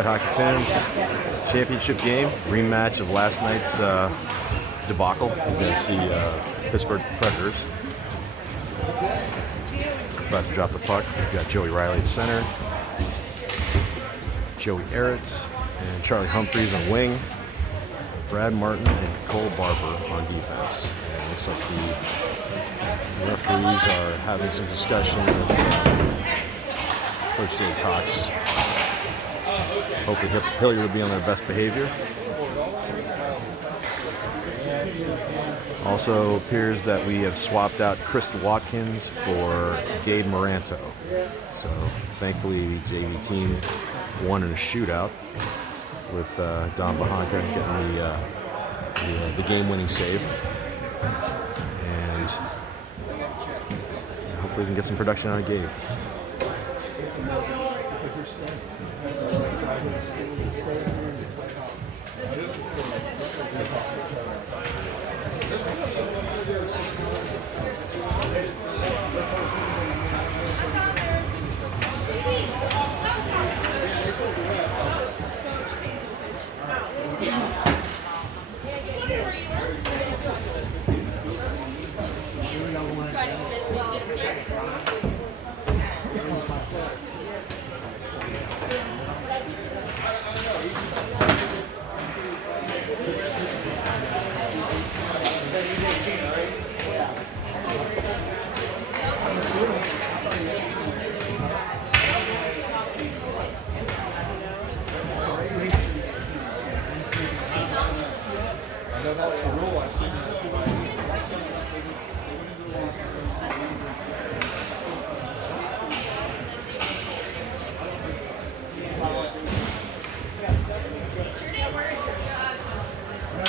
Alright, hockey fans, championship game, rematch of last night's debacle. We're going to see Pittsburgh Predators about to drop the puck. We've got Joey Riley at center, Joey Eretz, and Charlie Humphreys on wing, Brad Martin and Cole Barber on defense. And it looks like the referees are having some discussion with Coach Dave Cox. Hopefully Hilliard will be on their best behavior. Also appears that we have swapped out Chris Watkins for Gabe Moranto. So thankfully the JV team won in a shootout with Don Bahanka getting the game-winning save. And hopefully we can get some production out of Gabe.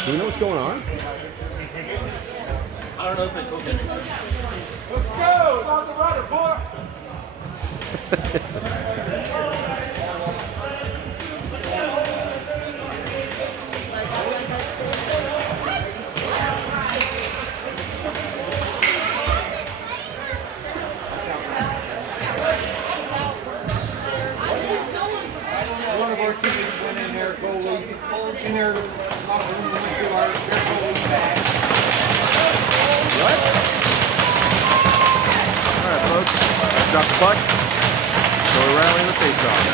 Do we know what's going on? I don't know if they told me. Let's go! About the runner, boy! One of our teammates went in there, goalies in there. What? Alright, folks. Let's drop the puck. Joey Riley in the face-off.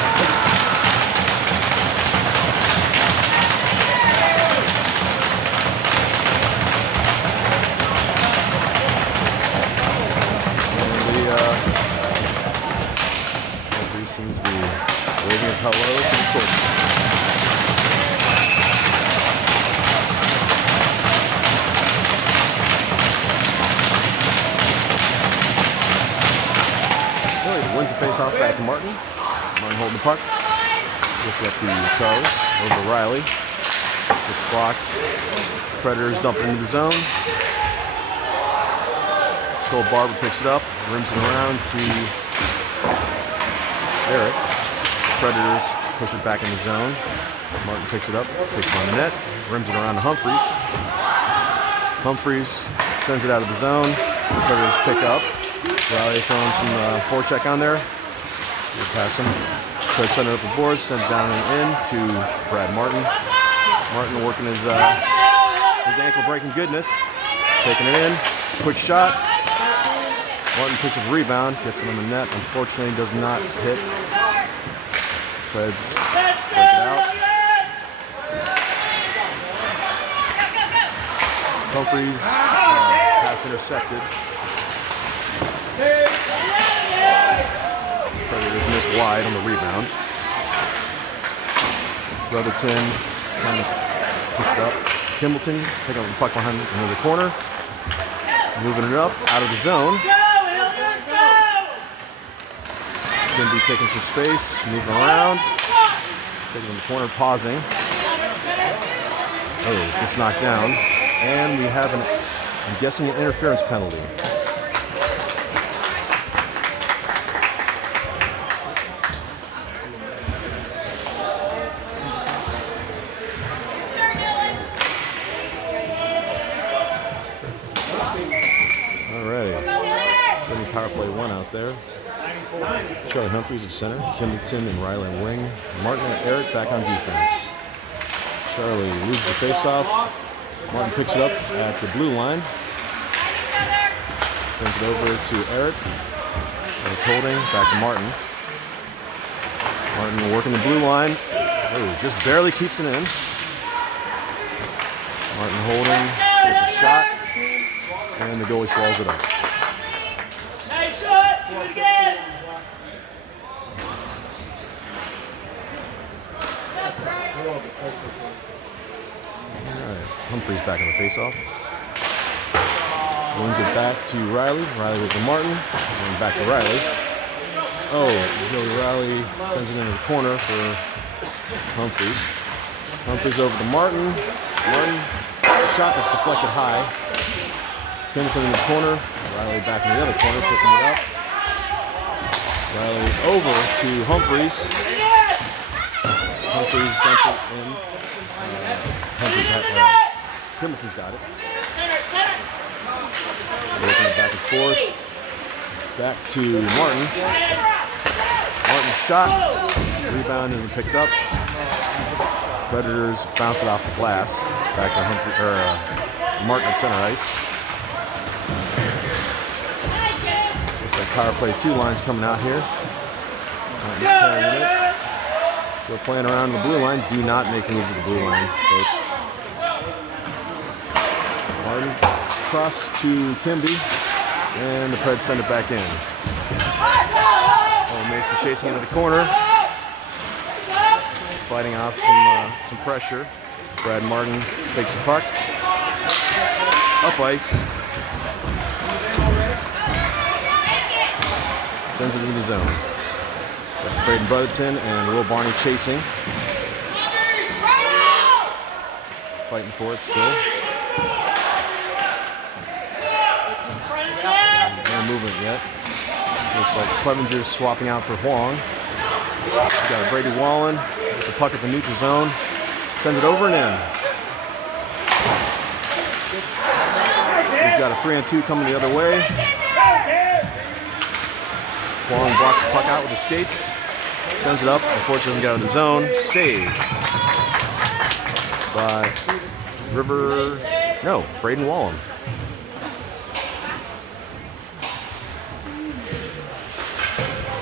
Referee seems to be waving his hello to the scoreboard. Wins the face-off back to Martin. Martin holding the puck. Gets it up to Charlie. Over to Riley. Gets blocked. Predators dump it into the zone. Cole Barber picks it up. Rims it around to Eric. Predators push it back in the zone. Martin picks it up. Takes it on the net. Rims it around to Humphreys. Humphreys sends it out of the zone. Predators pick up. Riley throwing some forecheck on there. Good pass him. Try to send it up the board, send it down and in to Brad Martin. Martin working his ankle breaking goodness. Taking it in. Quick shot. Martin picks up a rebound, gets it on the net. Unfortunately does not hit. Preds take it out. Humphreys pass intercepted. Predators missed wide on the rebound. Brotherton trying to push it up. Kimbleton picking up the puck behind into the corner. Moving it up out of the zone. Kimby taking some space, moving around. Taking in the corner, pausing. Oh, just knocked down. And we have I'm guessing, an interference penalty. Alrighty. Sending power play one out there. Charlie Humphries at center. Kimbleton and Riley on wing. Martin and Eric back on defense. Charlie loses the faceoff. Martin picks it up at the blue line. Turns it over to Eric. And it's holding. Back to Martin. Martin working the blue line. Oh, just barely keeps it in. Martin holding. Gets a shot. And the goalie swallows it up. Nice shot! Do it again! Alright, Humphries back on the faceoff. Wins it back to Riley. Riley with the Martin. And back to Riley. Oh, Joey Riley sends it into the corner for Humphries. Humphries over to Martin. Martin, shot that's deflected high. Kimbleton in the corner. Riley back in the other corner, picking it up. Riley over to Humphries. Humphries dumps it in. Kimbleton's got it. Working it back and forth. Back to Martin. Martin's shot. Rebound isn't picked up. Predators bounce it off the glass. Back to Martin at center ice. Looks like power play 2 lines coming out here. Martin's carrying it. Still playing around the blue line. Do not make moves at the blue line, folks. Martin across to Kimby. And the Preds send it back in. Oh, Mason chasing into the corner. Fighting off some pressure. Brad Martin takes the puck. Up ice. Sends it into the zone. Got Braden Brotherton and Will Barney chasing. Fighting for it still. No movement yet. Looks like Clevenger's swapping out for Huang. We got Brady Wallen with the puck at the neutral zone. Sends it over and in. We've got a 3-on-2 coming the other way. Huang blocks the puck out with the skates. Sends it up. Unfortunately doesn't get out of the zone. Save by Braden Wallen.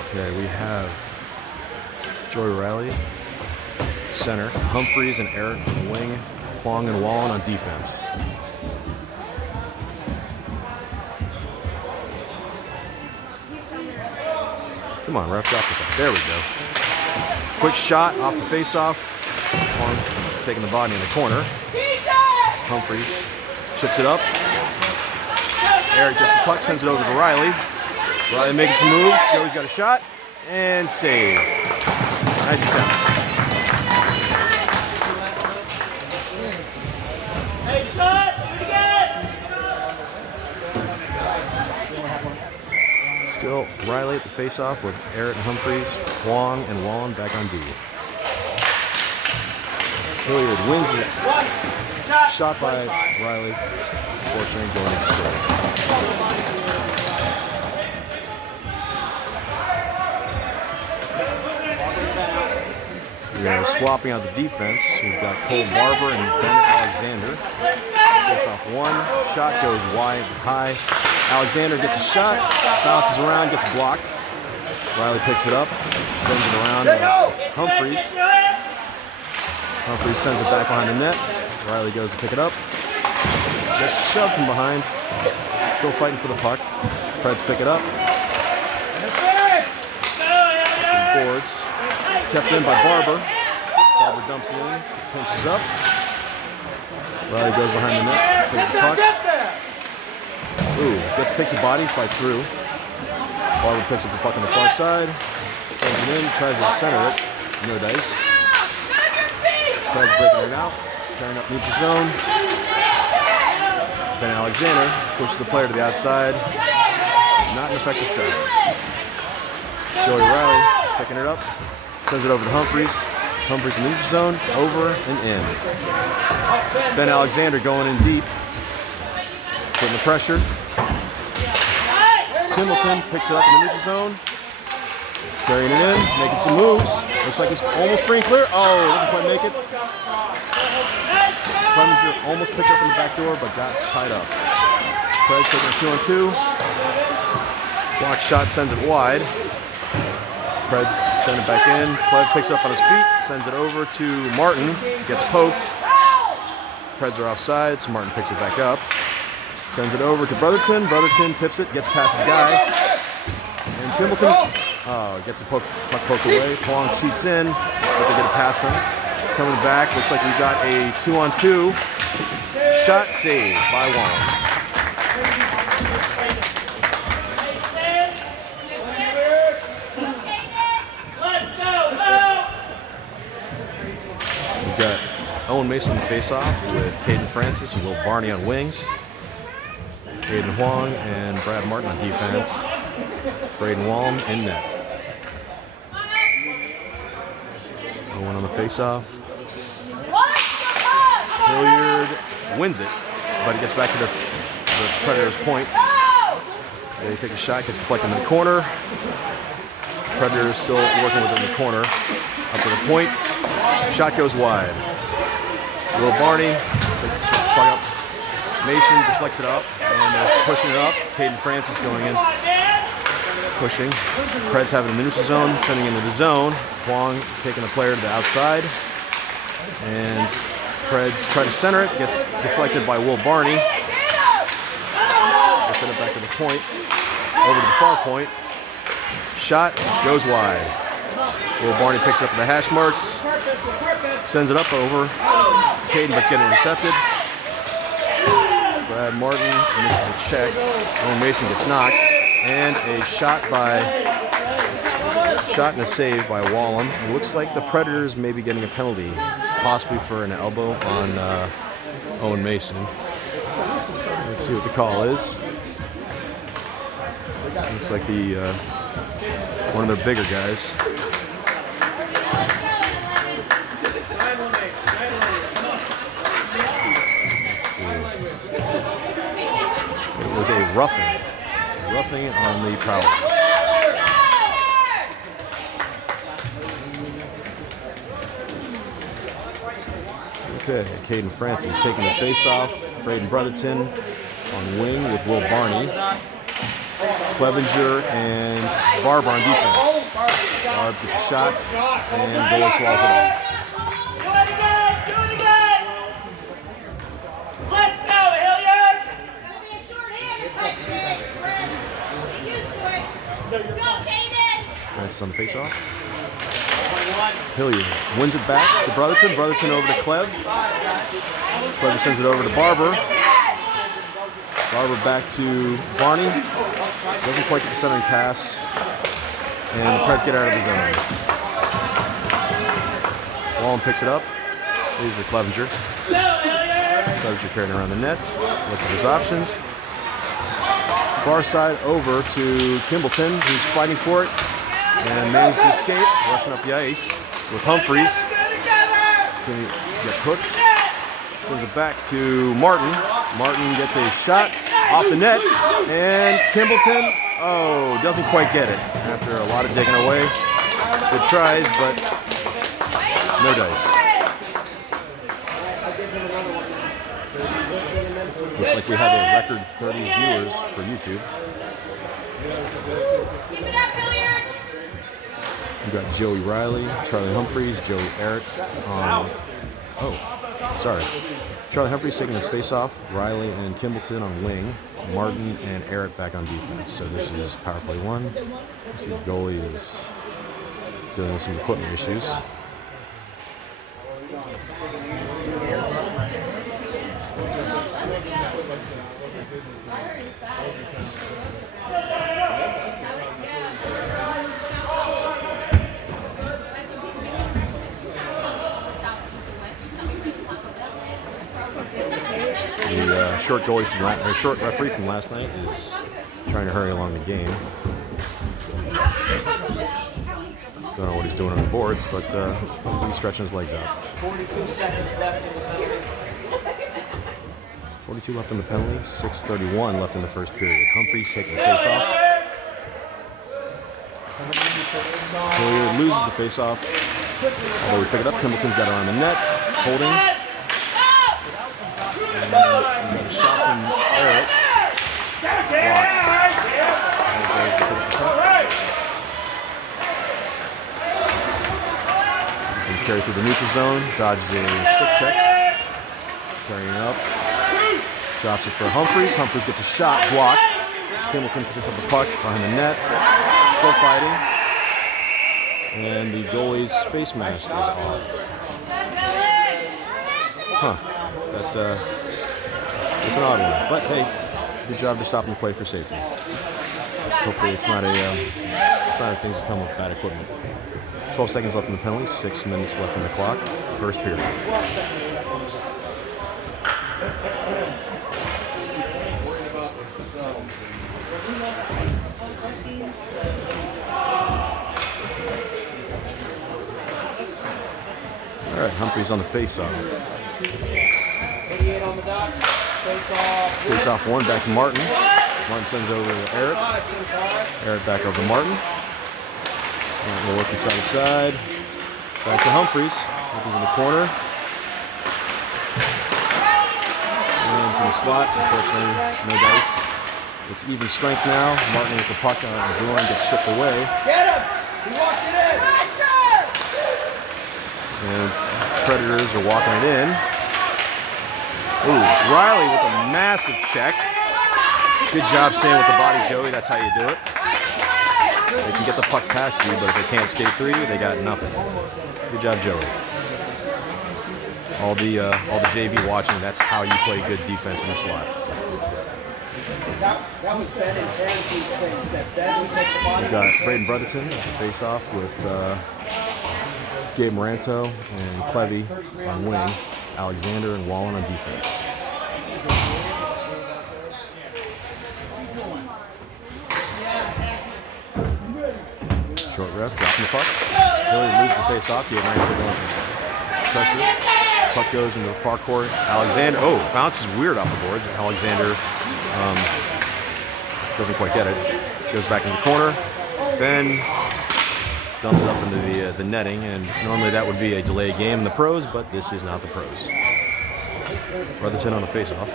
Okay, we have Joey Riley, center, Humphries and Eric on the wing, Huang and Wallen on defense. Come on, ref, drop the puck. There we go. Quick shot off the faceoff. Huang taking the body in the corner. Humphries chips it up. Eric gets the puck, sends it over to Riley. Riley making some moves. Joey's got a shot. And save. Nice attempt. Hey, shot! Do it again! Still Riley at the faceoff with Eric and Humphries, Huang and Wallen back on D. Hilliard wins it. Shot by Riley. Unfortunately going into save. We are swapping out the defense. We've got Cole Barber and Ben Alexander. Face off one. Shot goes wide and high. Alexander gets a shot. Bounces around, gets blocked. Riley picks it up. Sends it around to Humphries. Humphries sends it back behind the net. Riley goes to pick it up. Gets shoved from behind. Still fighting for the puck. Preds pick it up. Boards. Kept in by Barber. Barber dumps it in. Pinches up. Riley goes behind the net. Takes the puck. Ooh, takes a body, fights through. Barber picks up the puck on the far side. Sends it in, tries to center it. No dice. Preds breaking it out. Carrying up neutral zone. Ben Alexander pushes the player to the outside. Not an effective shot. Joey Riley picking it up. Sends it over to Humphries. Humphries in the neutral zone. Over and in. Ben Alexander going in deep. Putting the pressure. Kimbleton picks it up in the neutral zone. Carrying it in, making some moves. Looks like he's almost free and clear. Oh, doesn't quite make it. Clevenger almost picked up in the back door, but got tied up. Craig taking a 2-on-2. Block shot sends it wide. Preds send it back in. Clev picks it up on his feet, sends it over to Martin. Gets poked. Preds are offside, so Martin picks it back up. Sends it over to Brotherton. Brotherton tips it, gets past his guy. And Kimbleton gets the puck poked away. Pong cheats in, but they get it past him. Coming back, looks like we've got a 2-on-2. Shot saved by Wong. We've got Owen Mason in the face-off with Caden Francis and Will Barney on wings. Aiden Huang and Brad Martin on defense. Braden Walm in net. Owen on the face-off. Hilliard wins it, but he gets back to the Predators' point. They take a shot, gets deflected in the corner. Predators still working within the corner. Up to the point. Shot goes wide. Will Barney takes the puck up. Mason deflects it up, and they're pushing it up. Caden Francis going in. Pushing. Preds have it in the neutral zone, sending into the zone. Huang taking the player to the outside. And Preds try to center it, gets deflected by Will Barney. They send it back to the point, over to the far point. Shot goes wide. Will Barney picks it up at the hash marks, sends it up over to Caden, but it's getting intercepted. Brad Martin misses a check. Owen Mason gets knocked, and a shot and a save by Wallem. It looks like the Predators may be getting a penalty, possibly for an elbow on Owen Mason. Let's see what the call is. Looks like the one of their bigger guys. Let's see. It was a roughing on the Prowlers. Okay, Caden Francis taking the face-off. Braden Brotherton on wing with Will Barney. Clevenger and Barber on defense. Barbs gets a shot, and goalie swallows it off. Do it again! Do it again! Let's go, Hilliard! Gotta be a short hand. It's like big. Get used to it. Let's go, Caden. Francis on the face-off. Hilliard wins it back to Brotherton. Brotherton over to Clev. Clev sends it over to Barber. Barber back to Barney. Doesn't quite get the centering pass. And the Preds get out of the zone. Wallen picks it up. Leaves for Clevenger. Clevenger carrying around the net. Looking for his options. Far side over to Kimbleton, who's fighting for it. And manages to escape, rushing up the ice with Humphreys. He gets hooked. Sends it back to Martin. Martin gets a shot off the net. And Kimbleton, doesn't quite get it after a lot of digging away. Good tries, but no dice. Looks like we have a record 30 viewers for YouTube. Keep it up, Hilliard. We've got Joey Riley, Charlie Humphreys, Joey Errett on... Charlie Humphreys taking his face-off. Riley and Kimbleton on wing. Martin and Errett back on defense. So this is power play 1. You see the goalie is dealing with some equipment issues. The short referee from last night is trying to hurry along the game. Don't know what he's doing on the boards, but he's stretching his legs out. 42 seconds left in the penalty. 42 left in the penalty, 6:31 left in the first period. Humphreys taking the face off. Hilliard loses the face-off. Although we pick it up, Templeton's got it on the net, holding. And we got a shot from Eric. Blocked. He's going to carry through the neutral zone, dodges a stick check. Carrying up. Drops it for Humphreys. Humphreys gets a shot, blocked. Templeton picks up the puck behind the net. Still fighting. And the goalie's face mask is off. Huh. It's an odd one. But hey, good job to stop and play for safety. Hopefully it's not a sign of things that come with bad equipment. 12 seconds left in the penalty, 6 minutes left on the clock. First period. All right, Humphreys on the face-off. 88 on the dot. Face-off one, back to Martin. Martin sends over to Eric. Eric back over to Martin. Martin will work side to side. Back to Humphreys. Humphreys in the corner. And in the slot. Unfortunately, no dice. It's even strength now. Martin with the puck on the blue line gets stripped away. Get him! He walked it in! And Predators are walking it in. Ooh, Riley with a massive check. Good job staying with the body, Joey. That's how you do it. They can get the puck past you, but if they can't skate through you, they got nothing. Good job, Joey. All the JV watching, that's how you play good defense in the slot. That was Ben and Tarantino's thing. Except Ben would take the body. We've got Braden Brotherton face-off with Gabe Moranto and Clevy on wing, Alexander and Wallen on defense. Short ref, dropping the puck. Hilliard loses the face-off. Gabe Moranto going for pressure. Puck goes into the far court. Alexander, bounces weird off the boards. Alexander doesn't quite get it. Goes back in the corner. Ben dumps it up into the netting, and normally that would be a delayed game in the pros, but this is not the pros. Brotherton on the face-off.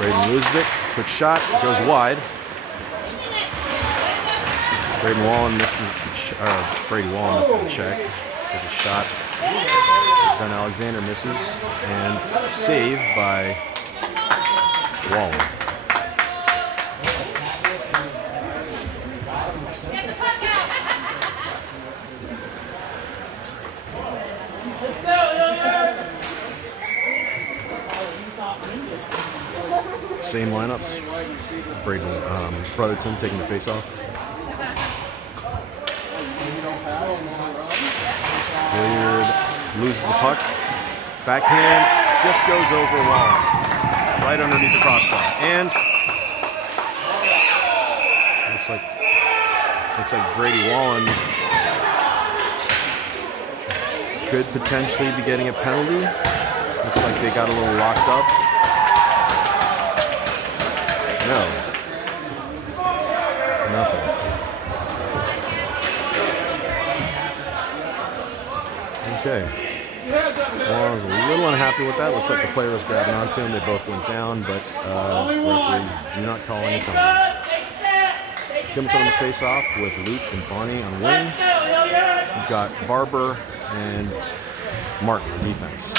Braden loses it. Quick shot. Goes wide. Brady Wallen misses the check. There's a shot. Ben Alexander misses, and saved by Wallen. Same lineups. Braden Brotherton taking the face-off. Hilliard loses the puck. Backhand just goes over Wallen. Right underneath the crossbar. And looks like Brady Wallen could potentially be getting a penalty. Looks like they got a little locked up. No. Nothing. Okay. Well, I was a little unhappy with that. Looks like the player was grabbing onto him. They both went down, but referees do not call any penalties. Templeton on the face-off with Luke and Bonnie on wing. We've got Barber and Martin on defense.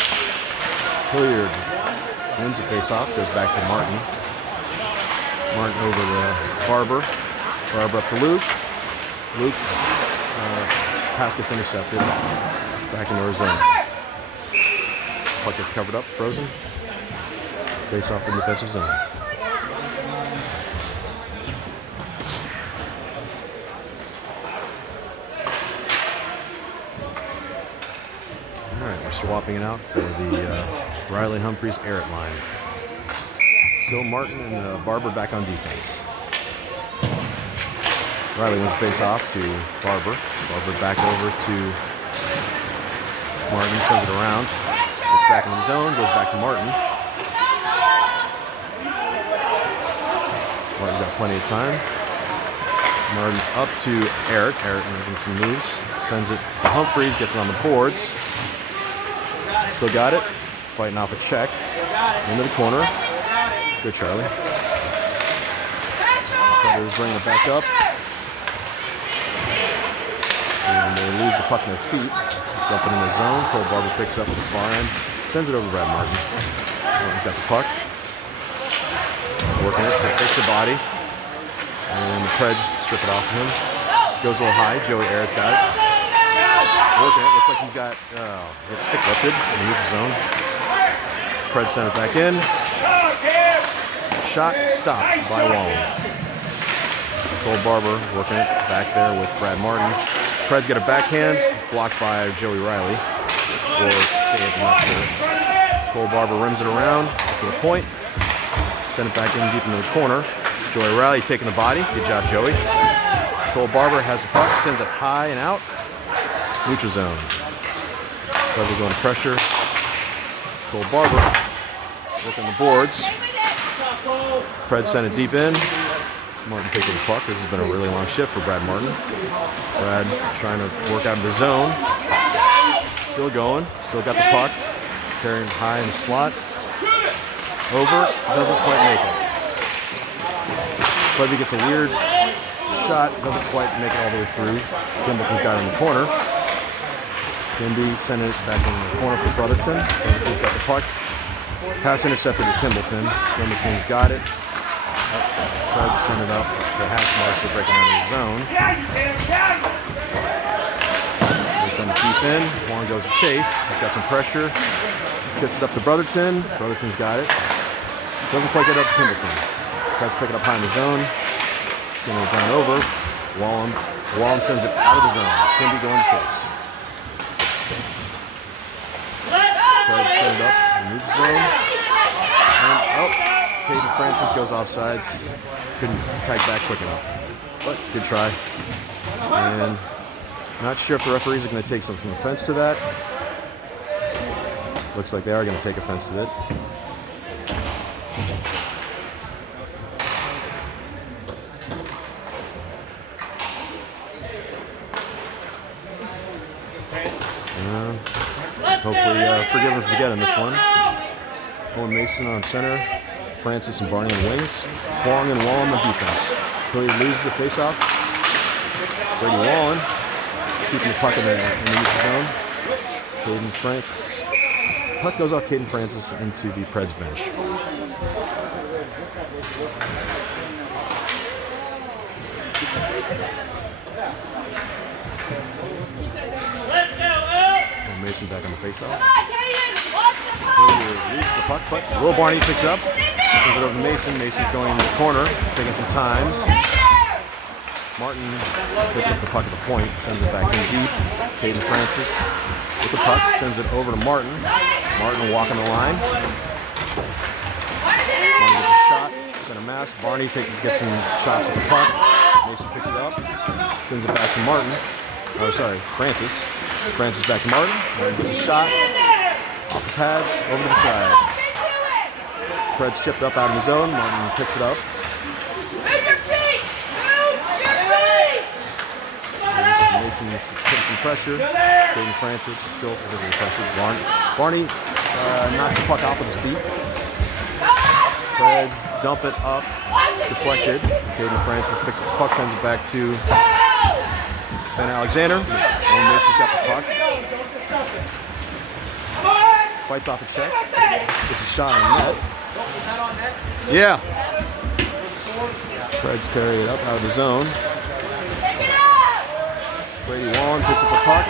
Hilliard wins the face-off, goes back to Martin. Martin over to Barber. Barber up to Luke. Luke, pass gets intercepted. Back into our zone. Puck gets covered up, frozen. Face off in the defensive zone. All right, we're swapping it out for the Riley Humphreys Eric line. Still Martin and Barber back on defense. Riley wins the face off to Barber. Barber back over to Martin, sends it around. It's back in the zone, goes back to Martin. Martin's got plenty of time. Martin up to Eric. Eric making some moves. Sends it to Humphreys. Gets it on the boards. Still got it. Fighting off a check. Into the corner. Good, Charlie. Predators bringing it back up. And they lose the puck in their feet. Dumping in the zone. Cole Barber picks it up at the far end. Sends it over to Brad Martin. Martin's got the puck. Working it. Takes the body. And the Preds strip it off of him. Goes a little high. Joey Arrett's got it. Working it. Looks like he's got it's stick lifted in the neutral zone. Preds send it back in. Shot stopped by Wallen. Cole Barber working it back there with Brad Martin. Preds get a backhand. Blocked by Joey Riley. Or saved, I'm not sure. Cole Barber rims it around up to the point. Send it back in deep into the corner. Joey Riley taking the body. Good job, Joey. Cole Barber has the puck, sends it high and out. Neutral zone. Barber going to pressure. Cole Barber working the boards. Preds send it deep in. Martin taking the puck. This has been a really long shift for Brad Martin. Brad trying to work out of the zone. Still going. Still got the puck. Carrying high in the slot. Over. Doesn't quite make it. Clevy gets a weird shot, doesn't quite make it all the way through. Kimbleton's got it in the corner. Kimby sent it back in the corner for Brotherton. Brotherton's got the puck. Pass intercepted to Kimbleton. Kimbleton's got it. Preds send it up. The hash marks are breaking out of the zone. They send it deep in. Juan goes to chase. He's got some pressure. Gets it up to Brotherton. Brotherton's got it. Doesn't quite get up to Kimbleton. Preds pick it up high in the zone. Sending it down over. Wallen sends it out of the zone. Kimby going to chase. Preds send it up in the neutral zone. And Caden Francis goes offsides. Couldn't tag back quick enough. But good try. And not sure if the referees are going to take some offense to that. Looks like they are going to take offense to it. Hopefully forgive and forget on this one. Owen Mason on center. Francis and Barney on wings. Huang and Wallen on defense. Cody loses the faceoff. Brady Wallen keeping the puck in the neutral zone. Caden Francis. Puck goes off Caden Francis into the Preds bench. Mason back on the faceoff. Releases the puck, but Will Barney picks it up. Sends it over to Mason. Mason's going in the corner, taking some time. Martin picks up the puck at the point, sends it back in deep. Caden Francis with the puck, sends it over to Martin. Martin walking the line. Martin gets a shot, center mass. Barney gets some chops at the puck. Mason picks it up, sends it back to Martin. Oh, sorry, Francis. Francis back to Martin. Martin gets a shot. Off the pads, over to the side. Preds chipped up out of the zone. Martin picks it up. Mason is putting some pressure. Caden Francis still putting pressure. Barney knocks the puck off with his feet. Preds dump it up. Deflected. Caden Francis picks up the puck, sends it back to Ben Alexander. And Mason's got the puck. Fights off a check. Gets a shot on net. Yeah. Preds carry it up out of the zone. Brady Wallen picks up the puck.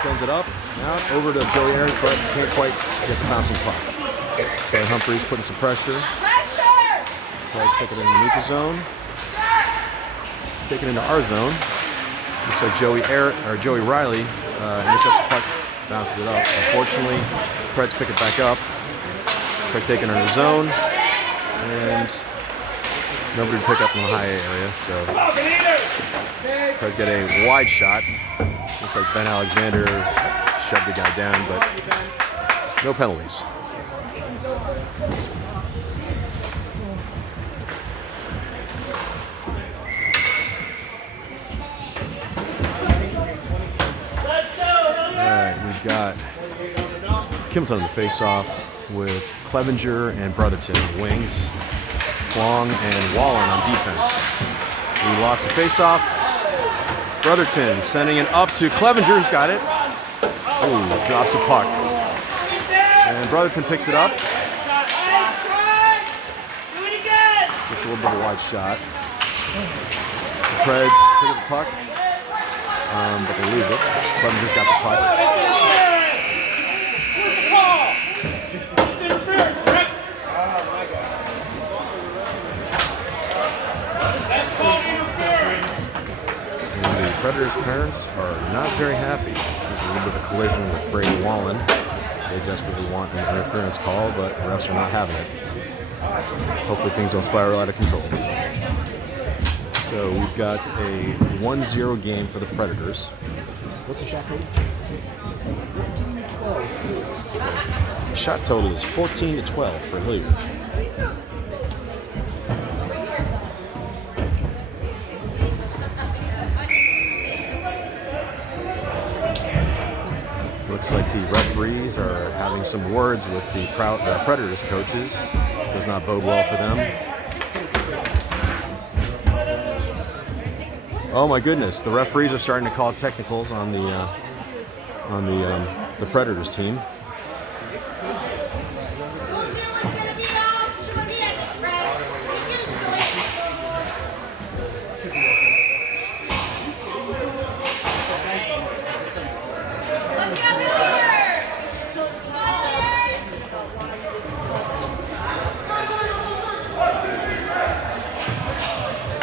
Sends it up. Out over to Joey Aaron, but can't quite get the bouncing puck. So Humphreys putting some pressure. Preds take it in the neutral zone. Take it into our zone. Looks like Joey Riley intercepts the puck, bounces it up. Unfortunately, Preds pick it back up. Preds taking it in the zone, and nobody to pick up in the high A area. So Preds get a wide shot. Looks like Ben Alexander shoved the guy down, but no penalties. got Kimballton in the face-off with Clevenger and Brotherton on wings, Long and Wallen on defense. We lost the face-off. Brotherton sending it up to Clevenger, who's got it. Ooh, drops the puck. And Brotherton picks it up. Gets a little bit of a wide shot. The Preds pick up the puck, but they lose it. Clevenger's got the puck. And the Predators' parents are not very happy. There's a little bit of a collision with Brady Wallen. They desperately want an interference call, but the refs are not having it. Hopefully things don't spiral out of control. So we've got a 1-0 game for the Predators. What's the shot total? 14-12. The shot total is 14-12 for Hilliard. Looks like the referees are having some words with the Predators coaches. Does not bode well for them. Oh my goodness! The referees are starting to call technicals on the Predators team.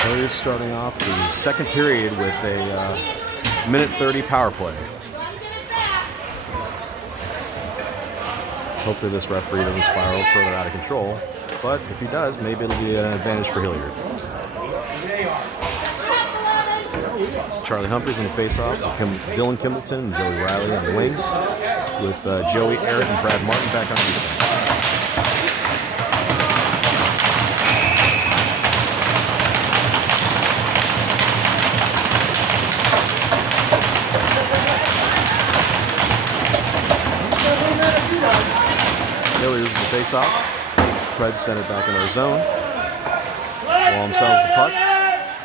Hilliard starting off the second period with a minute 30 power play. Hopefully this referee doesn't spiral further out of control, but if he does, maybe it'll be an advantage for Hilliard. Charlie Humphreys in the face-off, Dylan Kimballton and Joey Riley on the wings, with Joey Eric and Brad Martin back on defense. Hilliard is the face-off. Preds send it back in our zone. Wallen sells the puck.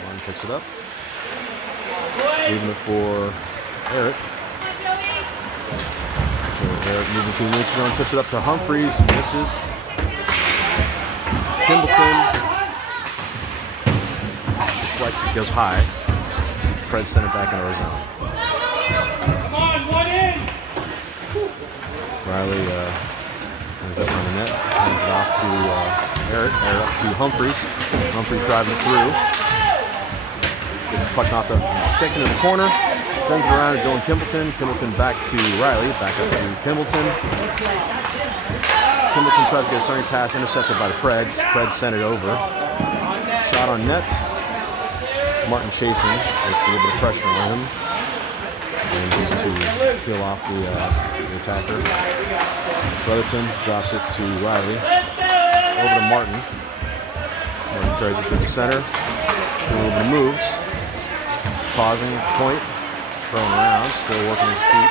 Wallen picks it up. Leaving it for Eric. So Eric moving to the neutral zone, tips it up to Humphreys, misses. Kimballton deflects it, goes high. Preds send it back in our zone. Come on, one in! Riley ends up on the net, hands it off to Eric, up to Humphreys. Humphreys driving it through. Gets the puck knocked up, sticking in the corner, sends it around to Dylan Kimballton. Kimballton back to Riley, back up to Kimballton. Kimballton tries to get a sunny pass, intercepted by the Preds. Preds send it over. Shot on net. Martin chasing, it's a little bit of pressure on him. And just to peel off the attacker. Brotherton drops it to Riley. Over to Martin. Martin carries it to the center. A little bit of moves. Pausing at the point. Throwing around. Still working his feet.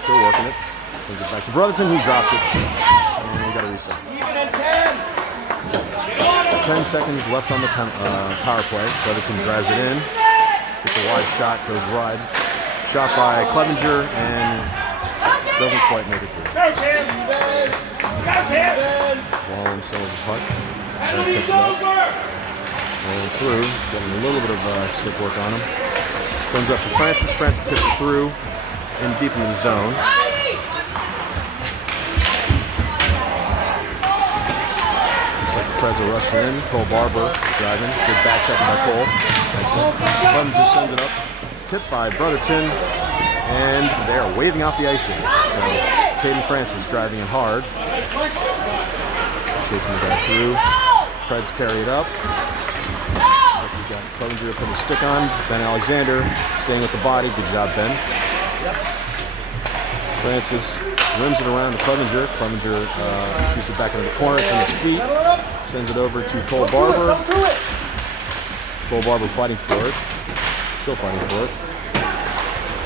Still working it. Sends it back to Brotherton. He drops it. And we got a reset. 10 seconds left on the power play. Brotherton drives it in. Gets a wide shot. Goes wide. Shot by Clevenger and doesn't quite make it through. Wallen sells the puck. Picks it up. Rolling through. Getting a little bit of stick work on him. Sends up to Francis. Francis tips it through and deep into the zone. Looks like the Preds are rushing in. Cole Barber driving. Good back check by Cole. Excellent. Clevenger sends it up. Tipped by Brotherton, and they are waving off the icing. So Caden Francis driving in hard. Chasing the guy through. Preds carry it up. So we got Clevenger putting a stick on. Ben Alexander staying with the body. Good job, Ben. Francis rims it around to Clevenger. Clevenger keeps it back into the corner. It's on his feet. Sends it over to Cole Barber. Cole Barber fighting for it. Still fighting for it.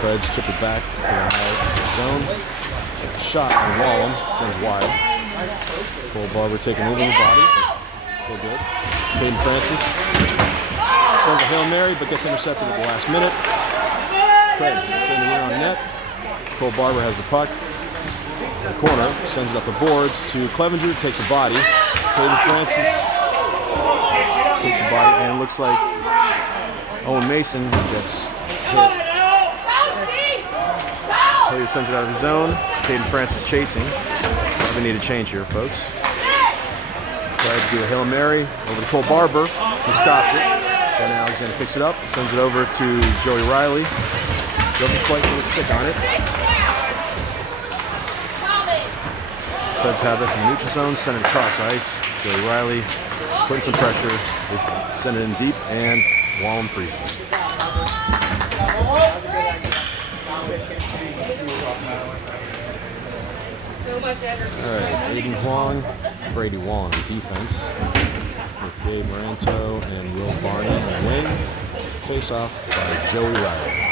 Preds chip it back to the high zone. Shot on Wallem, sends wide. Cole Barber taking over the body. So good. Peyton Francis sends a Hail Mary, but gets intercepted at the last minute. Preds sending it on net. Cole Barber has the puck. In the corner, sends it up the boards to Clevenger, takes a body. Peyton Francis takes a body, and it looks like Owen Mason gets hit. Hilliard sends it out of the zone. Peyton Francis chasing. We need a change here, folks. Preds do a Hail Mary over to Cole Barber, who stops it. Then Alexander picks it up, sends it over to Joey Riley. Doesn't quite get a stick on it. Preds have it in the neutral zone, send it across ice. Joey Riley putting some pressure, send it in deep, and Wallem freezes. So much energy. All right, Aiden Huang, Brady Wallem on defense, with Gabe Moranto and Will Barney on the wing. Face off by Joey Riley.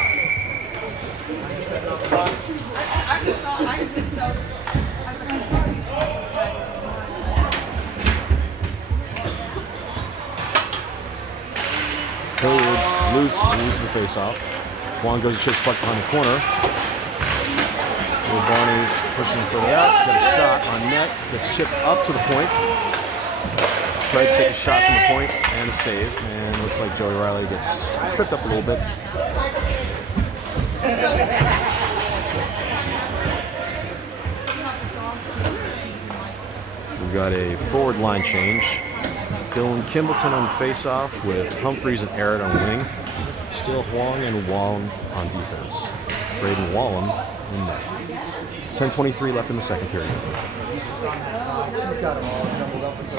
Hilliard loses the face-off. Juan goes to chip puck behind the corner. Will Barney pushing further out. Got a shot on net. Gets chipped up to the point. Tried to take a shot from the point and a save. And looks like Joey Riley gets tripped up a little bit. We've got a forward line change. Dylan Kimbleton on the face-off with Humphreys and Arrett on wing. Still Huang and Wallem on defense. Braden Wallem in net. 10:23 left in the second period. He's got them all jumbled up with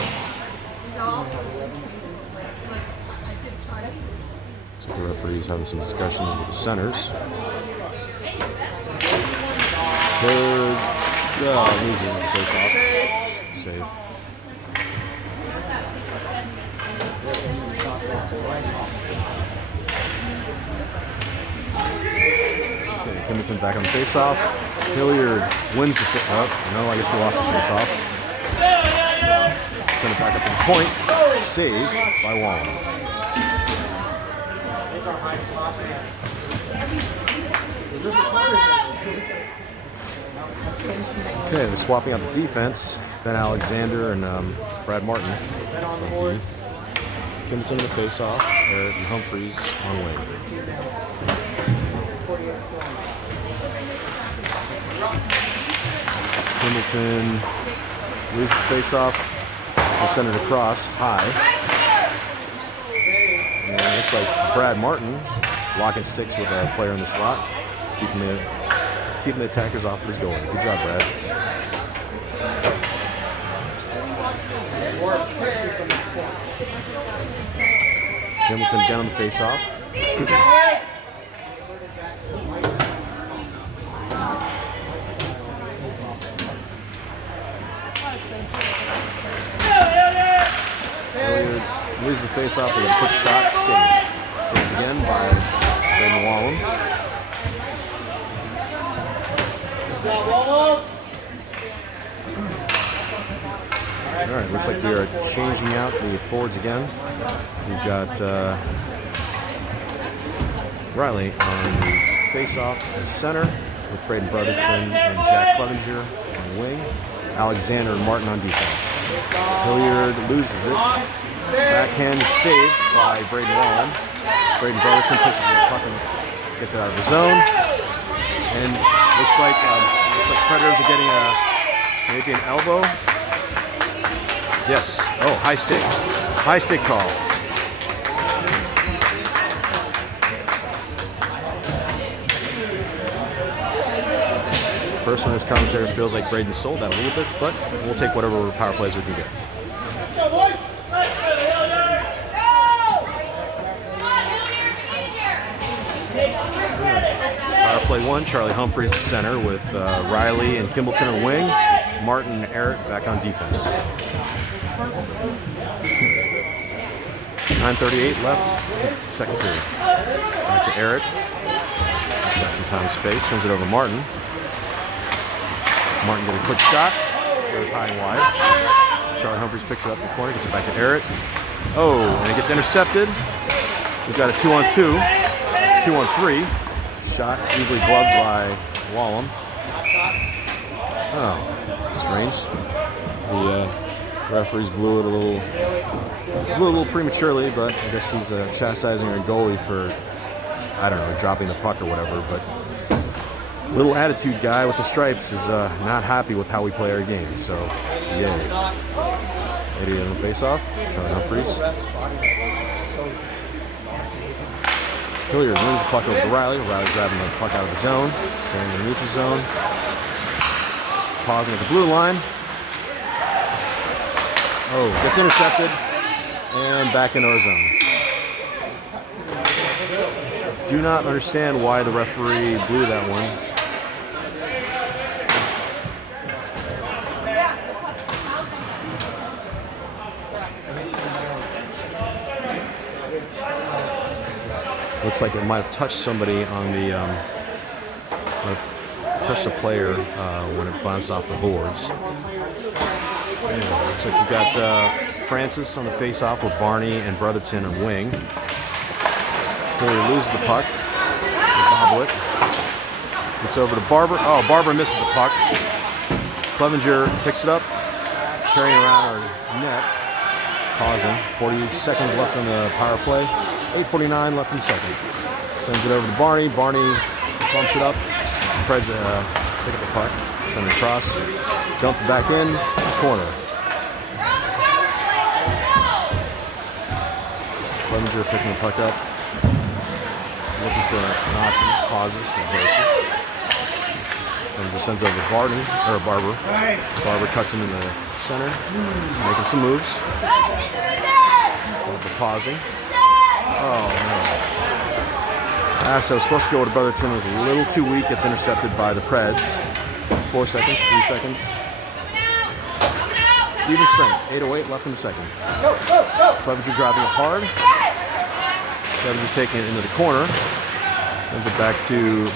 So the referee's having some discussions with the centers. Third, loses the face-off. Save. Okay, Kimbleton back on the face-off. Hilliard wins the no, I guess we lost the face-off. Send it back up to the point. Save by Wallem. Okay, they're swapping out the defense. Ben Alexander and Brad Martin on D. Kimbleton in the face-off. Arrett and Humphreys on wing. Kimbleton loses the face-off. They send it across high. And it looks like Brad Martin locking sticks with a player in the slot, keeping the attackers off of his goal. Good job, Brad. Kimbleton down the face-off. Hilliard loses the face-off with a quick shot. Saved again by Braden Wallem. All right, looks like we are changing out the forwards again. We've got Riley on his face-off as center with Braden Brotherton and Jack Clevenger on wing. Alexander and Martin on defense. Hilliard loses it. Backhand saved by Braden Wallem. Braden Brotherton picks up the puck and gets it out of the zone. And looks like Predators are getting maybe an elbow. Yes. Oh, high stick. High stick call. The person in this commentary feels like Braden sold that a little bit, but we'll take whatever power plays we can get. Power play one, Charlie Humphreys at center with Riley and Kimbleton on wing. Martin and Arrett back on defense. 9:38 left, second period. Back to Arrett. He's got some time and space, sends it over to Martin. Martin get a quick shot. Goes high and wide. Charlie Humphries picks it up in the corner, gets it back to Eric. Oh, and it gets intercepted. We've got a 2-on-2, 2-on-3. Shot easily gloved by Wallum. Oh, strange. The referees blew it a little prematurely, but I guess he's chastising our goalie for, I don't know, dropping the puck or whatever. But little attitude guy with the stripes is not happy with how we play our game. So, yay. Idiot on the face-off. Charlie Humphries. Hilliard wins the puck over to Riley. Riley's grabbing the puck out of the zone, going in the neutral zone. Pausing at the blue line. Oh, gets intercepted. And back into our zone. Do not understand why the referee blew that one. Looks like it might have touched somebody on the, touched a player when it bounced off the boards. Anyway, looks like we've got Francis on the face-off with Barney and Brotherton on wing. Hilliard loses the puck. They bobble it. It's over to Barber. Oh, Barber misses the puck. Clevenger picks it up, carrying around our net. Pausing. 40 seconds left on the power play. 8:49 left in the second. Sends it over to Barney. Barney bumps it up. Preds pick up the puck. Send it across. Dump it back in. Corner. Clevenger picking the puck up. Looking for an option. Pauses. Reverses. Clevenger sends it over to Barney. Or Barber. Barber cuts him in the center. Making some moves. Barber pausing. Oh, no. So supposed to go to Brotherton, was a little too weak. Gets intercepted by the Preds. 4 seconds, 3 seconds. Even strength. 8:08 left in the second. Clevenger driving it hard. Clevenger taking it into the corner. Sends it back to,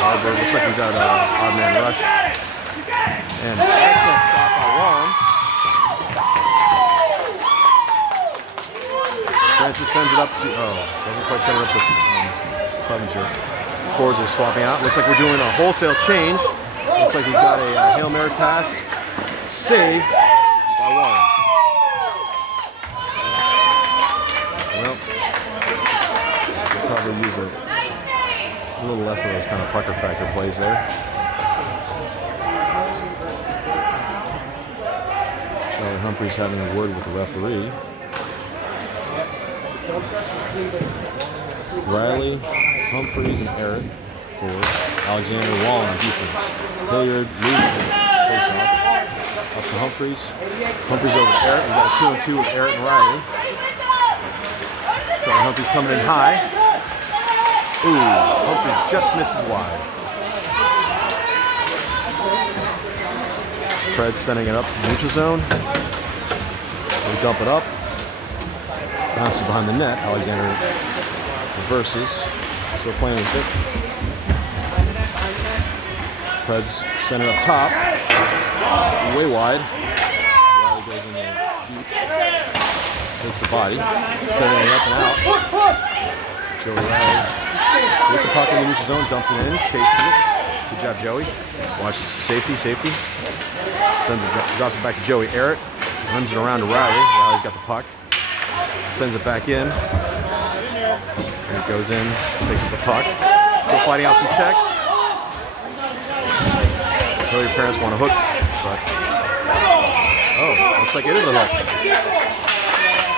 Barber. Looks like we've got an odd man rush. And excellent stop by Wallum. Francis sends it up to, doesn't quite send it up to Clevenger. Forwards are swapping out. Looks like we're doing a wholesale change. Looks like we've got a Hail Mary pass. Save by Wallum. Well, we'll probably use a little less of those kind of pucker factor plays there. Charlie Humphries having a word with the referee. Riley, Humphries, and Eric for Alexander Wall on defense. Hilliard loses the face-off. Up to Humphries. Humphries over to Eric. We've got a 2-on-2 with Eric and Riley. Charlie Humphries coming in high. Ooh, Humphries just misses wide. Preds sending it up to the neutral zone. We dump it up. Bounces behind the net. Alexander reverses. Still playing with it. Preds send it up top. Way wide. Riley goes in there deep. Takes the body. Carrying it up and out. Joey Riley with the puck in the neutral zone. Dumps it in. Chases it. Good job, Joey. Watch safety. Sends it, drops it back to Joey. Eric runs it around to Riley. Riley's got the puck. Sends it back in. And it goes in, picks up the puck. Still fighting out some checks. Hilliard parents want a hook, but looks like it is a hook.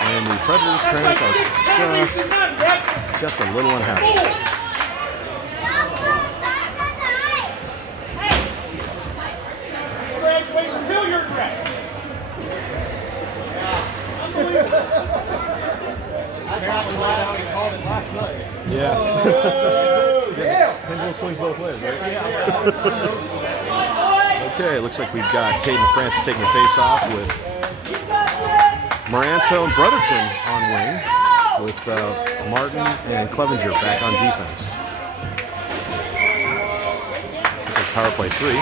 And the Predators parents are just a little unhappy. Yeah. Pendulum swings both ways, right? Okay, looks like we've got Caden Francis taking the face off with Moranto and Brotherton on wing, with Martin and Clevenger back on defense. power play 3.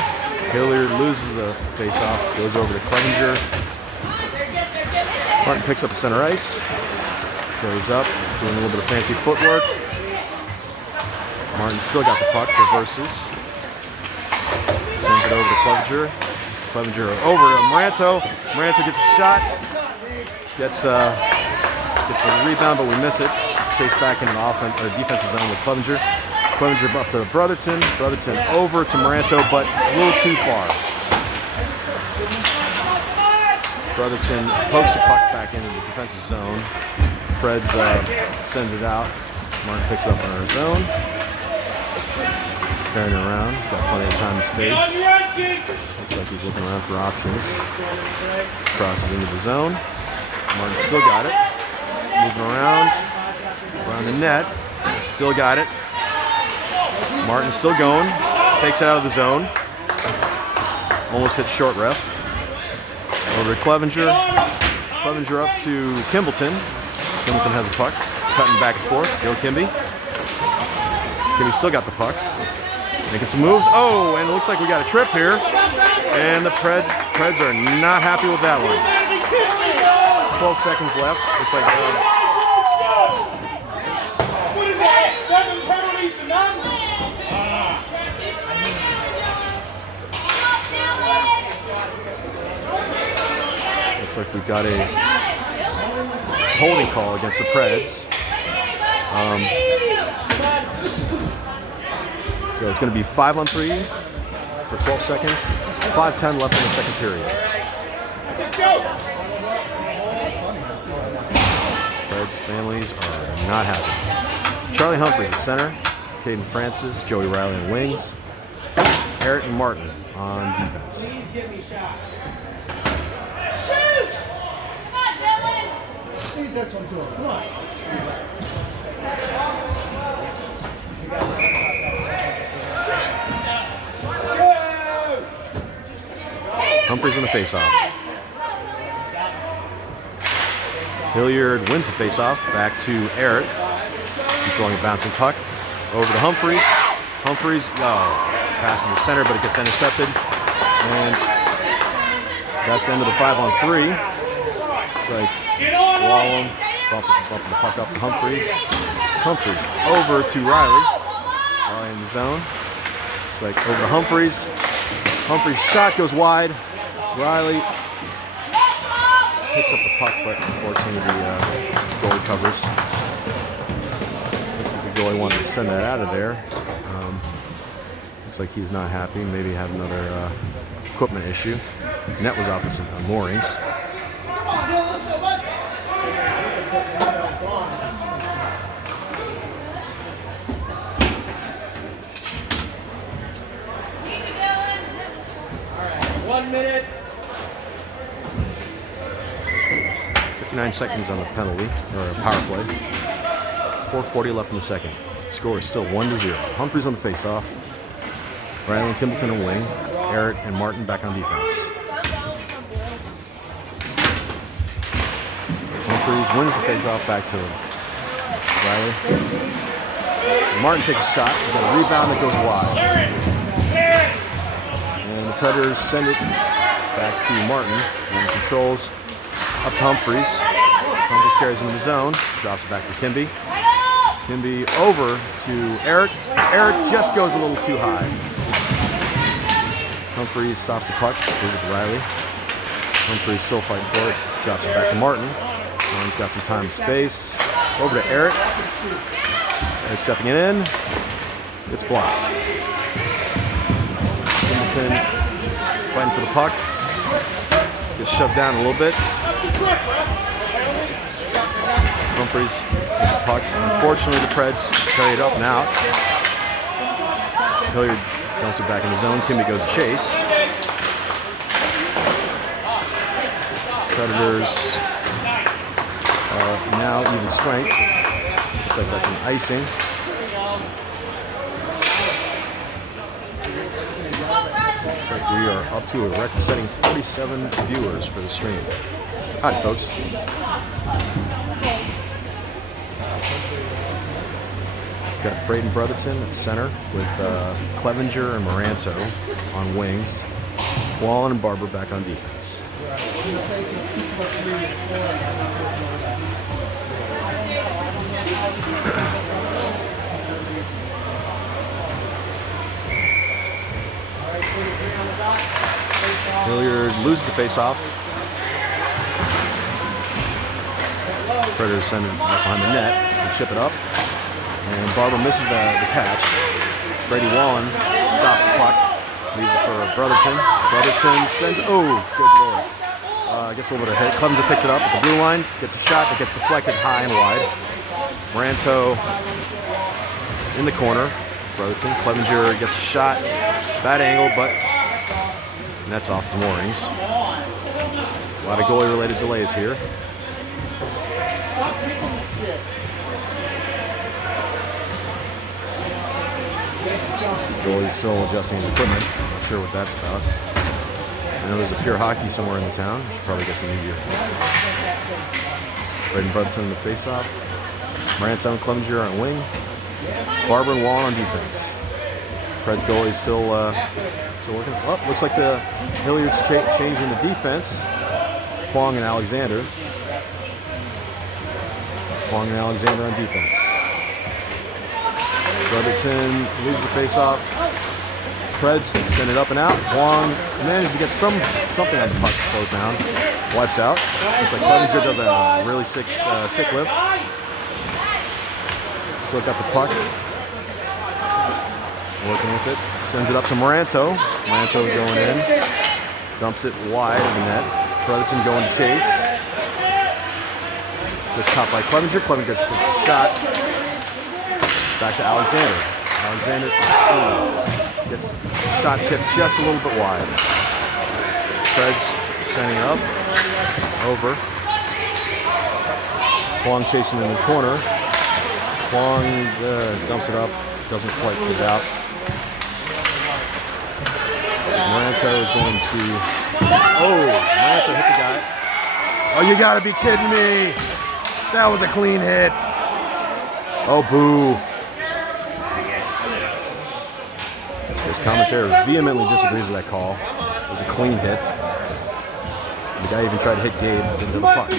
Hilliard loses the face-off, goes over to Clevenger. Martin picks up the center ice, goes up, doing a little bit of fancy footwork. Martin still got the puck, reverses. Sends it over to Clevenger. Clevenger over to Moranto. Moranto gets a shot. Gets a rebound, but we miss it. It's chased back into the offense or defensive zone with Clevenger. Clevenger up to Brotherton. Brotherton over to Moranto, but a little too far. Brotherton pokes the puck back into the defensive zone. Preds sends it out. Martin picks it up on our zone. Carrying it around. He's got plenty of time and space. Looks like he's looking around for options. Crosses into the zone. Martin still got it. Moving around the net. Still got it. Martin's still going. Takes it out of the zone. Almost hit short ref. Over to Clevenger. Clevenger up to Kimbleton. Kimbleton has a puck. Cutting back and forth. Go Kimby. Kimby still got the puck. Making some moves. Oh, and it looks like we got a trip here. And the Preds are not happy with that one. 12 seconds left. Looks like What is that? 7 penalties to none? looks like we've got a holding call against the Preds. So it's going to be 5-on-3 for 12 seconds. 5:10 left in the second period. Preds families are not happy. Charlie Humphreys at center. Caden Francis, Joey Riley on wings. Eric and Martin on defense. Shoot! Come on, Dylan! Feed this one to him. Come on. Humphreys in the faceoff. Hilliard wins the faceoff. Back to Eric. Controlling a bouncing puck. Over to Humphreys. Humphreys passes the center, but it gets intercepted. And that's the end of the 5-on-3. It's like Wallum bumping the puck up to Humphreys. Humphreys over to Riley. Riley in the zone. It's like over to Humphreys. Humphreys' shot goes wide. Riley picks up the puck, but unfortunately the goalie covers. Looks like the goalie wanted to send that out of there. Looks like he's not happy. Maybe had another equipment issue. Net was off his moorings. Need you, Dylan! 1 minute. 59 seconds on the penalty, or power play. 4:40 left in the second. Score is still 1-0. Humphreys on the faceoff. Riley and Kimbleton on wing. Eric and Martin back on defense. Humphreys wins the faceoff back to Riley. Martin takes a shot. We got a rebound that goes wide. And the Predators send it back to Martin. And controls up to Humphreys. Humphreys carries into the zone. Drops it back to Kimby. Kimby over to Eric. Eric just goes a little too high. Humphreys stops the puck. Goes it to Riley. Humphreys still fighting for it. Drops it back to Martin. Martin's got some time and space. Over to Eric. Eric stepping it in. It's blocked. Kimbleton fighting for the puck. Gets shoved down a little bit. Humphreys with the puck. Unfortunately, the Preds carry it up and out. Hilliard dumps it back in the zone. Kimby goes to chase. Predators are now even strength. Looks like that's an icing. Looks like we are up to a record-setting 47 viewers for the stream. Hi, folks. We've got Braden Brotherton at center with Clevenger and Moranto on wings. Wallen and Barber back on defense. Hilliard loses the face-off. Predators send it behind the net and chip it up. And Barber misses the catch. Brady Wallen stops the puck. Leaves it for Brotherton. Brotherton sends, oh, good lord. Gets a little bit of hit. Clevenger picks it up at the blue line. Gets a shot that gets deflected high and wide. Moranto in the corner. Brotherton. Clevenger gets a shot. Bad angle, but nets off the moorings. A lot of goalie-related delays here. Goalie's still adjusting his equipment. Not sure what that's about. I know there's a Pure Hockey somewhere in the town. I should probably get some new gear. Braden Brotherton in the face-off. Moranto and Clevenger on wing. Barber and Wallen on defense. Preds goalie still working. Oh, looks like the Hilliard's changing the defense. Kwong and Alexander. Kwong and Alexander on defense. Brotherton leaves the face-off. Preds send it up and out. Kwong manages to get something on the puck to slow it down. Wipes out. Looks like Clevenger does a really sick lift. Still got the puck. Working with it. Sends it up to Moranto. Moranto going in. Dumps it wide of the net. Brotherton going to chase. Gets caught by Clevenger. Clevenger gets a shot. Back to Alexander. Alexander gets shot tipped just a little bit wide. Preds sending it up. Over. Kwong chasing in the corner. Kwong dumps it up. Doesn't quite get it out. Moranto is going to... Oh, Moranto hits a guy. Oh, you gotta be kidding me. That was a clean hit. Oh, boo. This commentator vehemently disagrees with that call. It was a clean hit. The guy even tried to hit Gabe into the puck.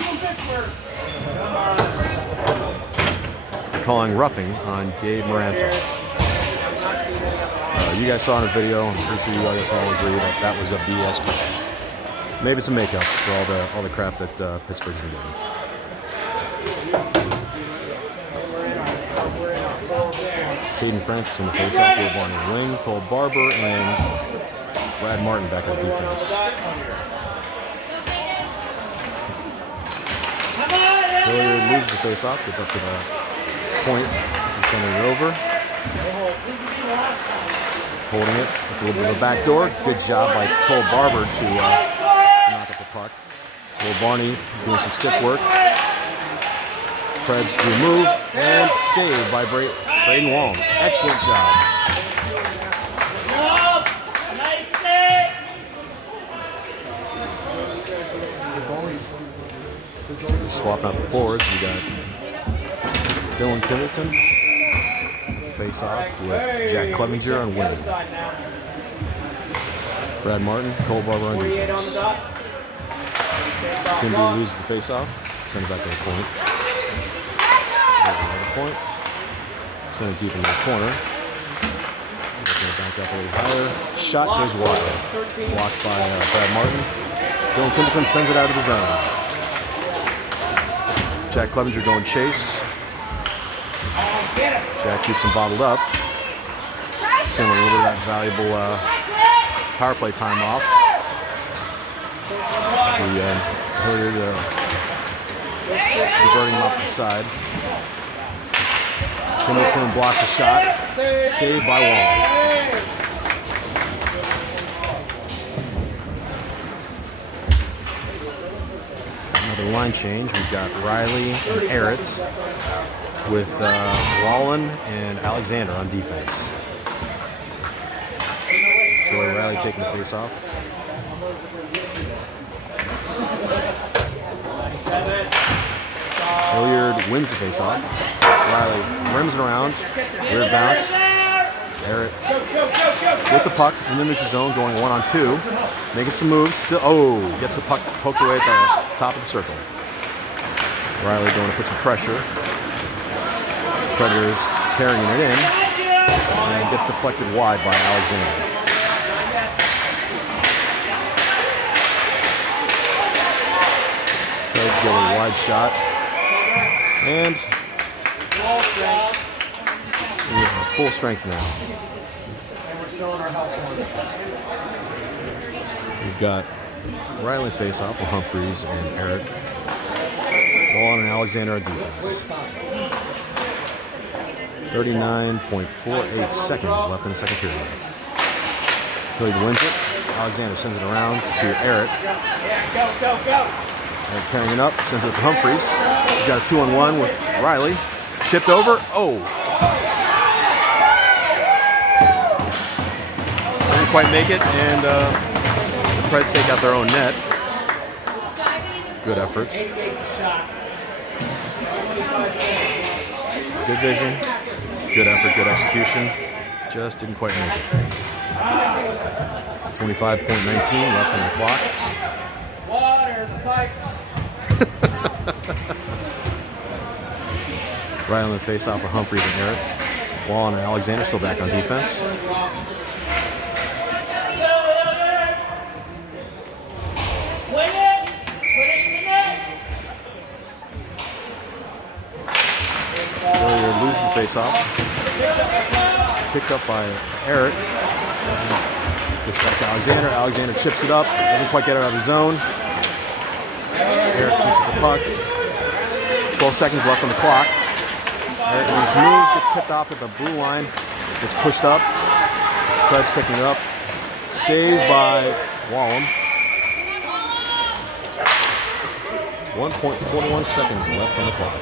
Calling roughing on Gabe Moranto. You guys saw in the video, I'm pretty sure you guys all agree that that was a BS call. Maybe some makeup for all the crap that Pittsburgh's been getting. Caden Francis in the faceoff, Will Barney wing, Cole Barber, and Brad Martin back on defense. Hilliard loses the faceoff, gets up to the point, and sending it over. Holding it with a little bit of a back door. Good job by Cole Barber to knock up the puck. Will Barney doing some stick work. Preds do a move and saved by Braden Wallen. Excellent job. Swapping out the forwards, we got Dylan Kimbleton face off with Jack Clevenger on wing. Brad Martin, Cole Barber on defense. Kimby loses the face off, send it back to the point. Another point. Send it deep in the corner. Looking to back up a little higher. Shot goes wide. Blocked by Brad Martin. Dylan Kimbleton sends it out of the zone. Jack Clevenger going chase. Jack keeps him bottled up. Getting a little bit of that valuable power play time off. Hilliard diverting him off the side. Kimbleton blocks a shot. Saved by Wallen. Another line change. We've got Riley and Arrett with Wallen and Alexander on defense. Joey Riley taking the face off. Hilliard wins the face off. Riley rims it around. Weird bounce. Eric with the puck in the neutral zone, going 1-on-2. Making some moves. Still, gets the puck poked away at the top of the circle. Riley going to put some pressure. Predators carrying it in. And gets deflected wide by Alexander. Preds get a wide shot. And we have full strength now. We've got Riley face-off with Humphreys and Eric. Ball on an Alexander on defense. 39.48 seconds left in the second period. Hilliard wins it. Alexander sends it around to Eric. Eric carrying it up, sends it to Humphreys. He's got a 2-on-1 with Riley. Chipped over. Didn't quite make it, and the Preds take out their own net. Good efforts. Good vision. Good effort, good execution. Just didn't quite make it. 25.19 left on the clock. Water, pipes. Right on the face-off for Humphreys and Eric. Wall and Alexander still back on defense. Hilliard loses the face-off. Picked up by Eric. Gets back to Alexander. Alexander chips it up. Doesn't quite get it out of the zone. Eric picks up the puck. 12 seconds left on the clock. Eric makes moves, gets tipped off at the blue line. Gets pushed up. Preds picking it up. Saved by Wallem. 1.41 seconds left on the clock.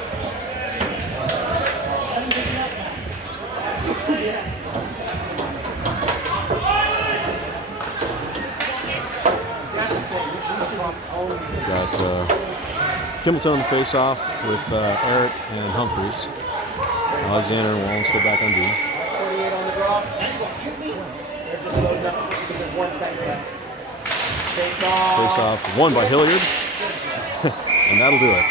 Got Kimbleton on the face-off with Eric and Humphreys. Alexander and Wallen still back on D. 48 on the draw. They're just loading up because there's 1 second left. Face-off won by Hilliard. And that'll do it.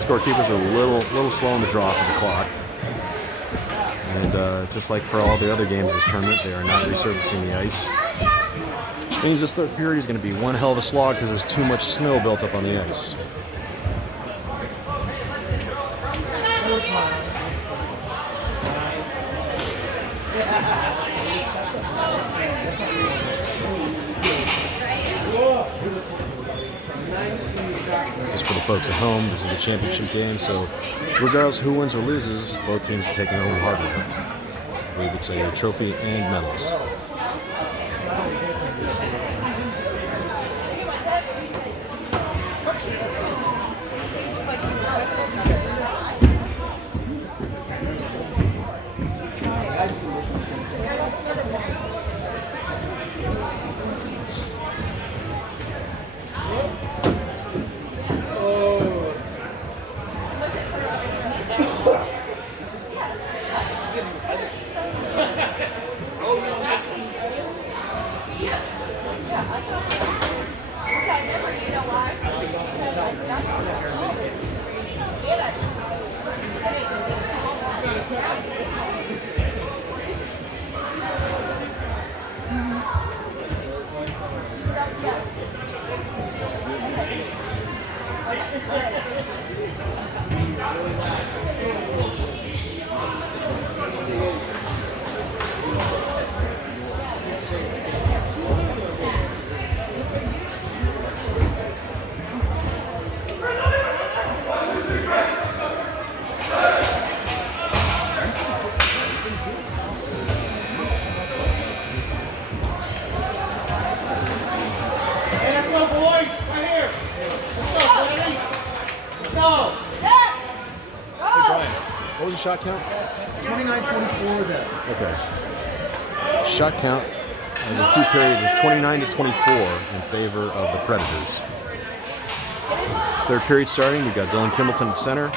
Scorekeeper's a little slow on the draw for the clock. And just like for all the other games this tournament, they are not resurfacing the ice. Which means this third period is going to be one hell of a slog because there's too much snow built up on the ice. Just for the folks at home, this is the championship game, so regardless who wins or loses, both teams are taking home hardware. We would say a trophy and medals. What was the shot count? 29-24 then. Okay. Shot count as of 2 periods is 29-24 in favor of the Predators. Third period starting. We've got Dylan Kimbleton at center,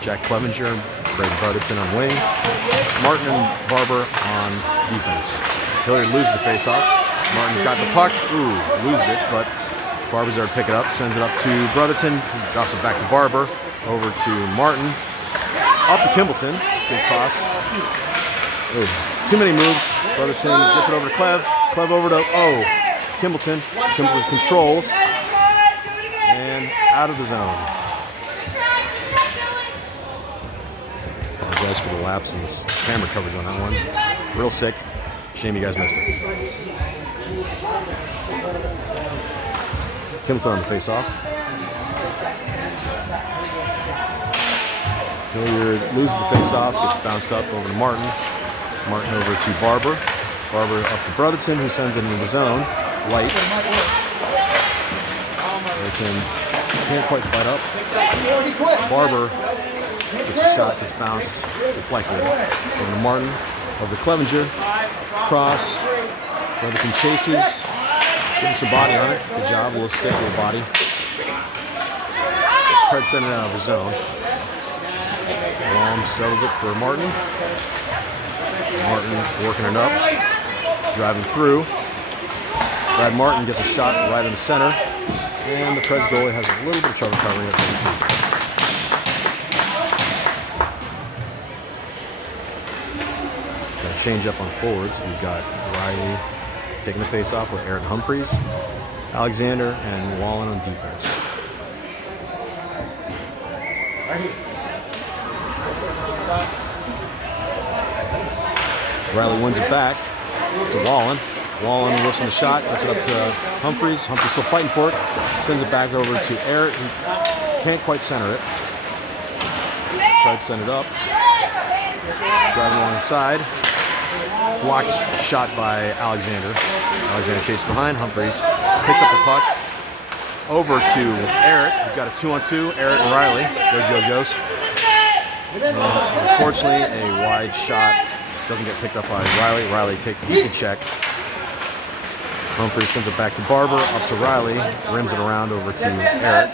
Jack Clevenger, Brady Brotherton on wing, Martin and Barber on defense. Hilliard loses the faceoff. Martin's got the puck. Ooh, loses it, but Barber's there to pick it up. Sends it up to Brotherton. Drops it back to Barber. Over to Martin. Up to Kimbleton. Good cross. Ooh, too many moves. Brotherton gets it over to Clev. Clev over to Kimbleton. Kimbleton controls. And out of the zone. Apologize for the lapse in this camera coverage on that one. Real sick. Shame you guys missed it. Kimbleton on the face-off. Hilliard loses the face-off, gets bounced up over to Martin. Martin over to Barber. Barber up to Brotherton, who sends it into the zone. Light. Brotherton can't quite fight up. Barber gets a shot, gets bounced, deflected. Over to Martin, over to Clevenger. Cross. Brotherton chases. Getting some body on it. Good job. A little stick, a little body. Preds send it out of the zone. Long settles it for Martin. Martin working it up. Driving through. Brad Martin gets a shot right in the center. And the Preds goalie has a little bit of trouble covering it. Got a change up on forwards. We've got Riley taking the face off with Eric Humphreys, Alexander, and Wallen on defense. Riley wins it back to Wallen. Wallen whips in the shot, gets it up to Humphreys. Humphreys still fighting for it. Sends it back over to Eric, who can't quite center it. Tried to send it up. Driving along the side. Blocked shot by Alexander. Alexander chases behind. Humphreys picks up the puck. Over to Eric. We've got a 2-on-2. Eric and Riley. Go JoJo's. Unfortunately, a wide shot doesn't get picked up by Riley. Riley eats a check. Humphreys sends it back to Barber. Up to Riley. Rims it around over to Eric.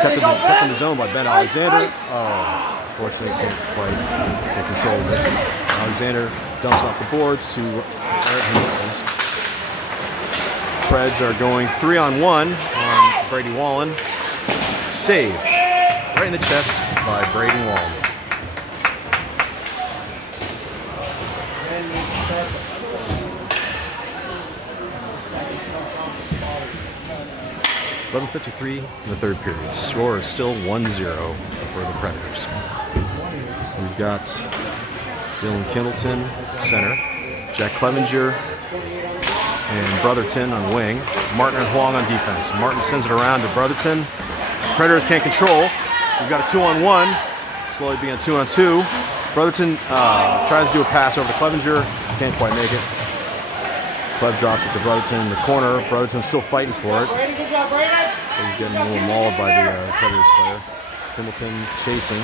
Kept in the zone by Ben Alexander. Oh. Unfortunately, can't quite get control of it. Alexander dumps off the boards to Eric, who misses. Preds are going 3-on-1 on Brady Wallen. Save right in the chest by Brady Wallen. .53 in the third period. Score is still 1-0 for the Predators. We've got Dylan Kimbleton, center, Jack Clevenger, and Brotherton on wing. Martin and Huang on defense. Martin sends it around to Brotherton. Predators can't control. We've got a 2-on-1, slowly being a 2-on-2. Brotherton tries to do a pass over to Clevenger, can't quite make it. Clev drops it to Brotherton in the corner. Brotherton's still fighting for it. So he's getting a little mauled by the Predators player. Kimbleton chasing.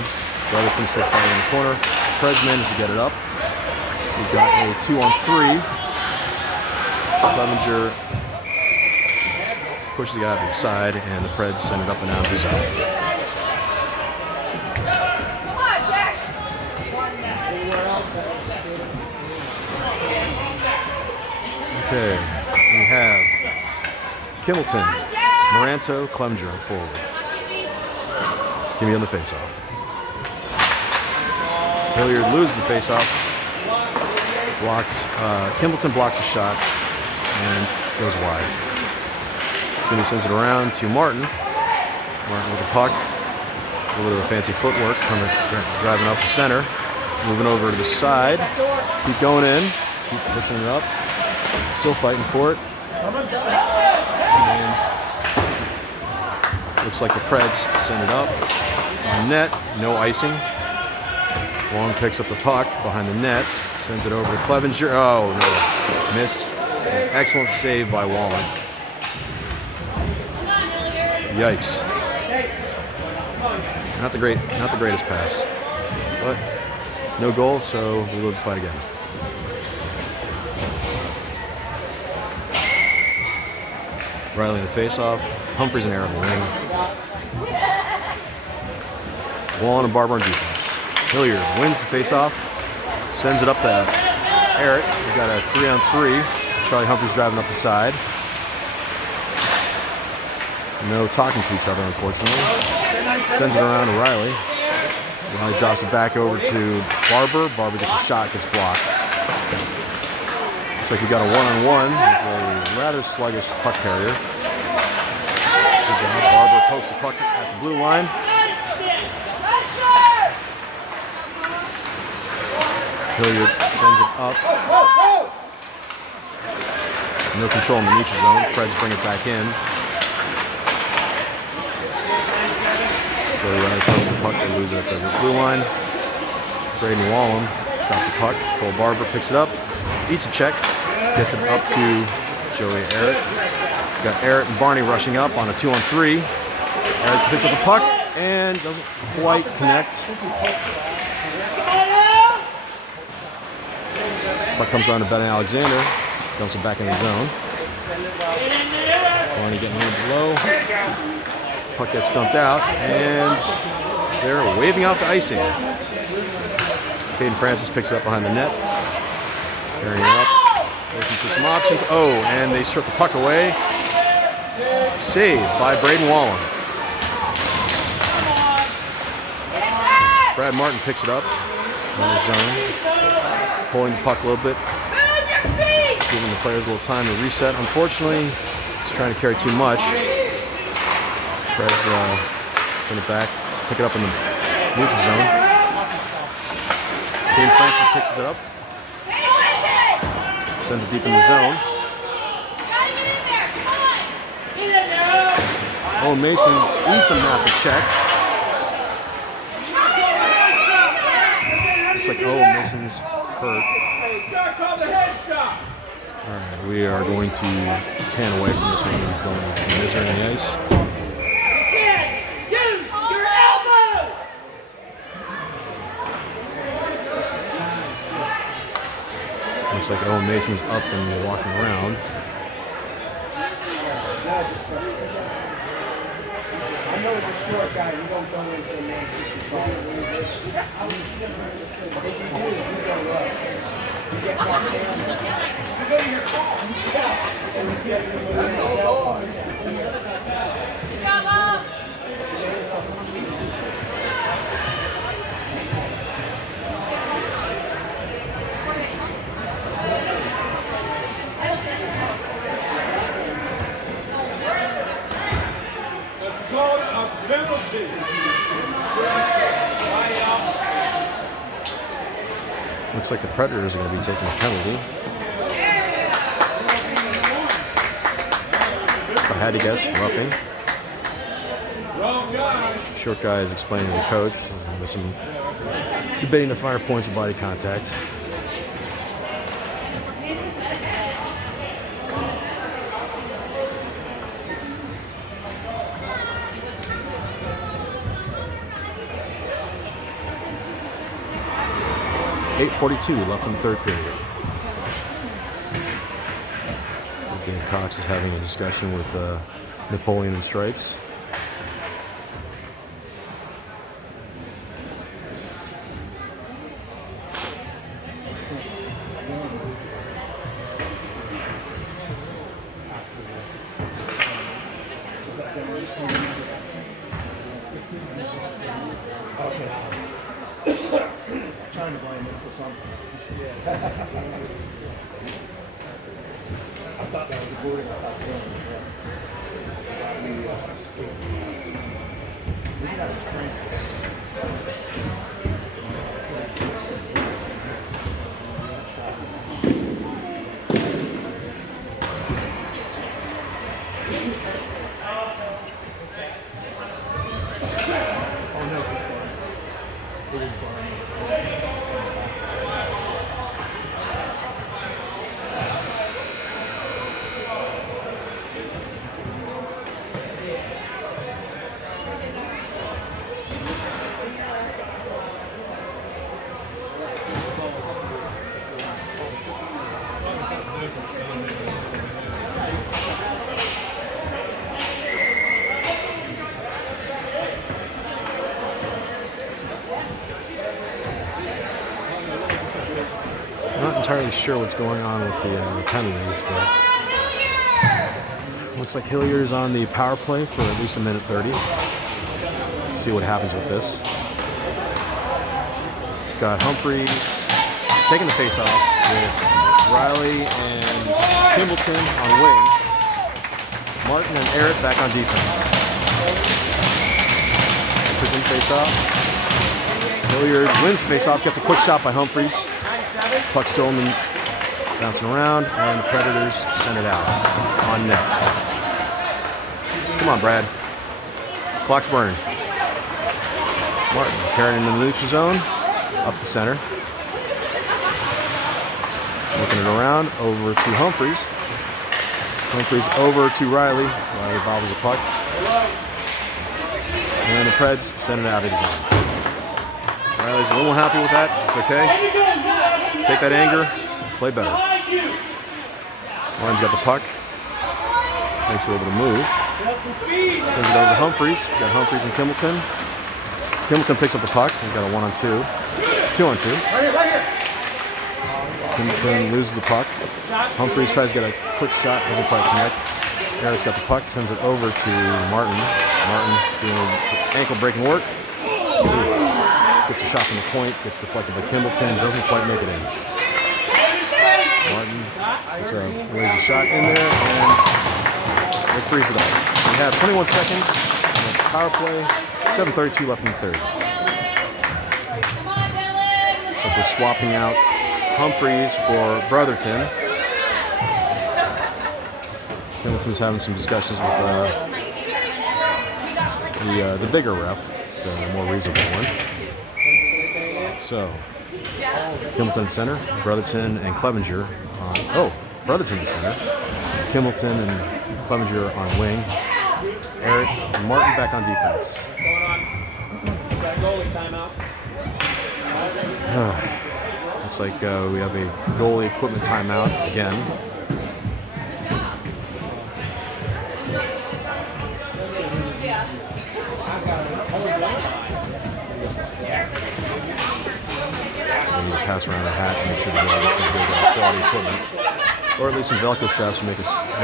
Brotherton still fighting in the corner. Preds managed to get it up. We've got a 2-on-3. Clevenger pushes the guy to the side, and the Preds send it up and out of the zone. Okay, we have Kimbleton, Moranto, Clevenger on forward. Give me on the faceoff. Hilliard loses the faceoff. Kimbleton blocks the shot and goes wide. Then he sends it around to Martin. Martin with the puck. A little bit of fancy footwork, driving up the center. Moving over to the side. Keep going in. Keep pushing it up. Still fighting for it. And looks like the Preds send it up. It's on net. No icing. Long picks up the puck behind the net. Sends it over to Clevenger. Oh, no. Missed. An excellent save by Wallen. Yikes. Not the greatest pass. But no goal, so we live to fight again. Riley in the face-off. Humphreys and Eric in the wing. Wallin and Barber on defense. Hilliard wins the face-off. Sends it up to Eric. We've got a 3-on-3. Charlie Humphreys driving up the side. No talking to each other, unfortunately. Sends it around to Riley. Riley drops it back over to Barber. Barber gets a shot, gets blocked. Looks like we got a one-on-one with a rather sluggish puck carrier. Good job. Barber pokes the puck at the blue line. Hilliard sends it up. No control in the neutral zone. Preds bring it back in. So Riley pokes the puck. They lose it at the blue line. Braden Wallin stops the puck. Cole Barber picks it up. Eats a check. Gets it up to Joey Eric. Got Eric and Barney rushing up on a 2-on-3. Eric picks up the puck and doesn't quite connect. Puck comes around to Ben Alexander. Dumps it back in the zone. Barney getting a little below. Puck gets dumped out, and they're waving off the icing. Caden Francis picks it up behind the net. Carrying it up. Looking for some options. Oh, and they strip the puck away. Saved by Braden Wallin. Brad Martin picks it up in the zone. Pulling the puck a little bit. Giving the players a little time to reset. Unfortunately, he's trying to carry too much. Preds send it back. Pick it up in the neutral zone. Caden Francis picks it up. Sends it deep in the zone. Oh, Mason eats a massive check. Looks like Mason's hurt. All right, we are going to pan away from this one and don't want to see misery on the ice. Use your elbows! Looks like Owen Mason's up and walking around. I know it's a short guy. You don't go into a man 65. If you do, you go up. You get knocked down. You go to your car. Yeah. And you see how you can move in. Good job, Mom. Let's call it a penalty. Looks like the Predators are going to be taking a penalty. If I had to guess, roughing. Wrong guy. Short guy is explaining to the coach. There's some debating the finer points of body contact. .8:42 left in the third period. So Dan Cox is having a discussion with Napoleon and Stripes. Trying to blame him for something. I thought that was a boarding. I thought maybe that was Francis. Oh no, it's fine. It is fine. entirely sure what's going on with the penalties, but looks like Hilliard's on the power play for at least a minute 30. Let's see what happens with this. Got Humphreys taking the face off with Riley and Kimbleton on wing. Martin and Eric back on defense. Quick face off. Hilliard wins the face off, gets a quick shot by Humphreys. Puck still bouncing around, and the Predators send it out on net. Come on, Brad. Clock's burning. Martin carrying in the neutral zone, up the center. Looking it around, over to Humphreys. Humphreys over to Riley. Riley bobbles the puck. And the Preds send it out of his zone. Riley's a little happy with that. It's okay. Take that anger, play better. Martin's got the puck. Makes a little bit of move. Sends it over to Humphreys. We've got Humphreys and Kimbleton. Kimbleton picks up the puck. We've got a 1-on-2. 2-on-2. Kimbleton loses the puck. Humphreys tries to get a quick shot, doesn't quite connect. Eric's got the puck, sends it over to Martin. Martin doing ankle breaking work. Gets a shot from the point, gets deflected by Kimbleton, doesn't quite make it in. Martin gets a lazy shot in there, and they freeze it up. We have 21 seconds on the power play, 7:32 left in the third. So they're swapping out Humphreys for Brotherton. Kimbleton's having some discussions with the bigger ref, the more reasonable one. So, Kimbleton center, Brotherton and Clevenger on. Brotherton the center, Kimbleton and Clevenger on wing. Eric and Martin back on defense. What's going on? Got a goalie timeout. Looks like we have a goalie equipment timeout again. Pass around the hat and make sure to get some good quality equipment, or at least some Velcro straps to make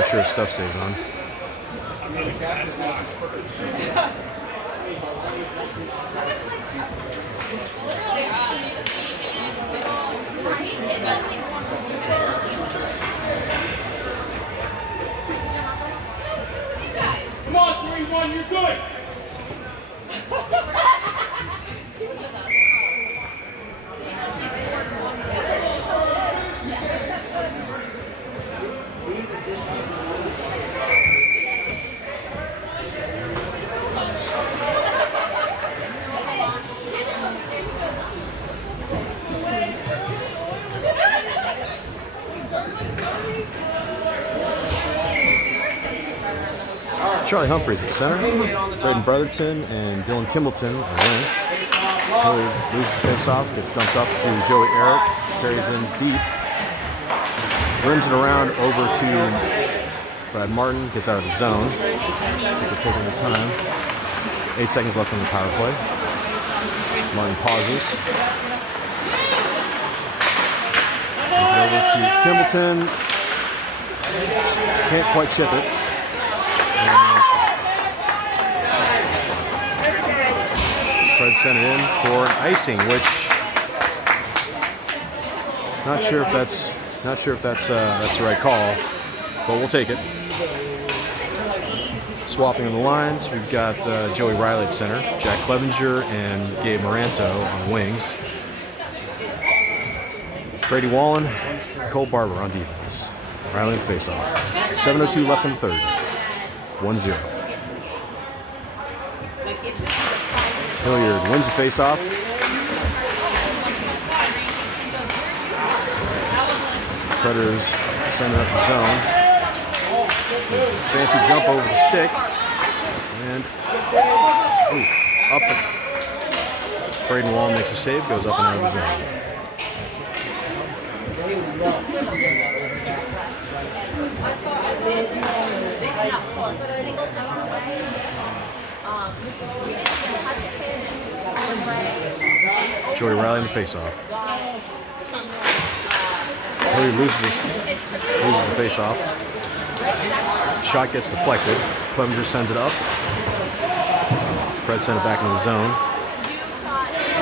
sure stuff stays on. Come on, 3-1, you're good. Charlie Humphreys at center, Braden Brotherton and Dylan Kimbleton on wing. Hilliard loses the face-off, gets dumped up to Joey Eric, carries in deep, rims it around over to Brad Martin, gets out of the zone. So they're taking their time. 8 seconds left on the power play. Martin pauses. Hands it over to Kimbleton. Can't quite chip it. Fred sent it in for an icing, which not sure if that's the right call, but we'll take it. Swapping on the lines, we've got Joey Riley at center, Jack Clevenger and Gabe Moranto on wings. Brady Wallen, Cole Barber on defense. Riley face-off. 7:02 left in the third. 1-0. Hilliard wins the face-off. Predators send it up the zone. Fancy jump over the stick. And up. Braden Wall makes a save, goes up and out of the zone. Joey Riley in the face-off. Hilliard loses the face-off. Shot gets deflected. Clevenger sends it up. Fred sent it back into the zone.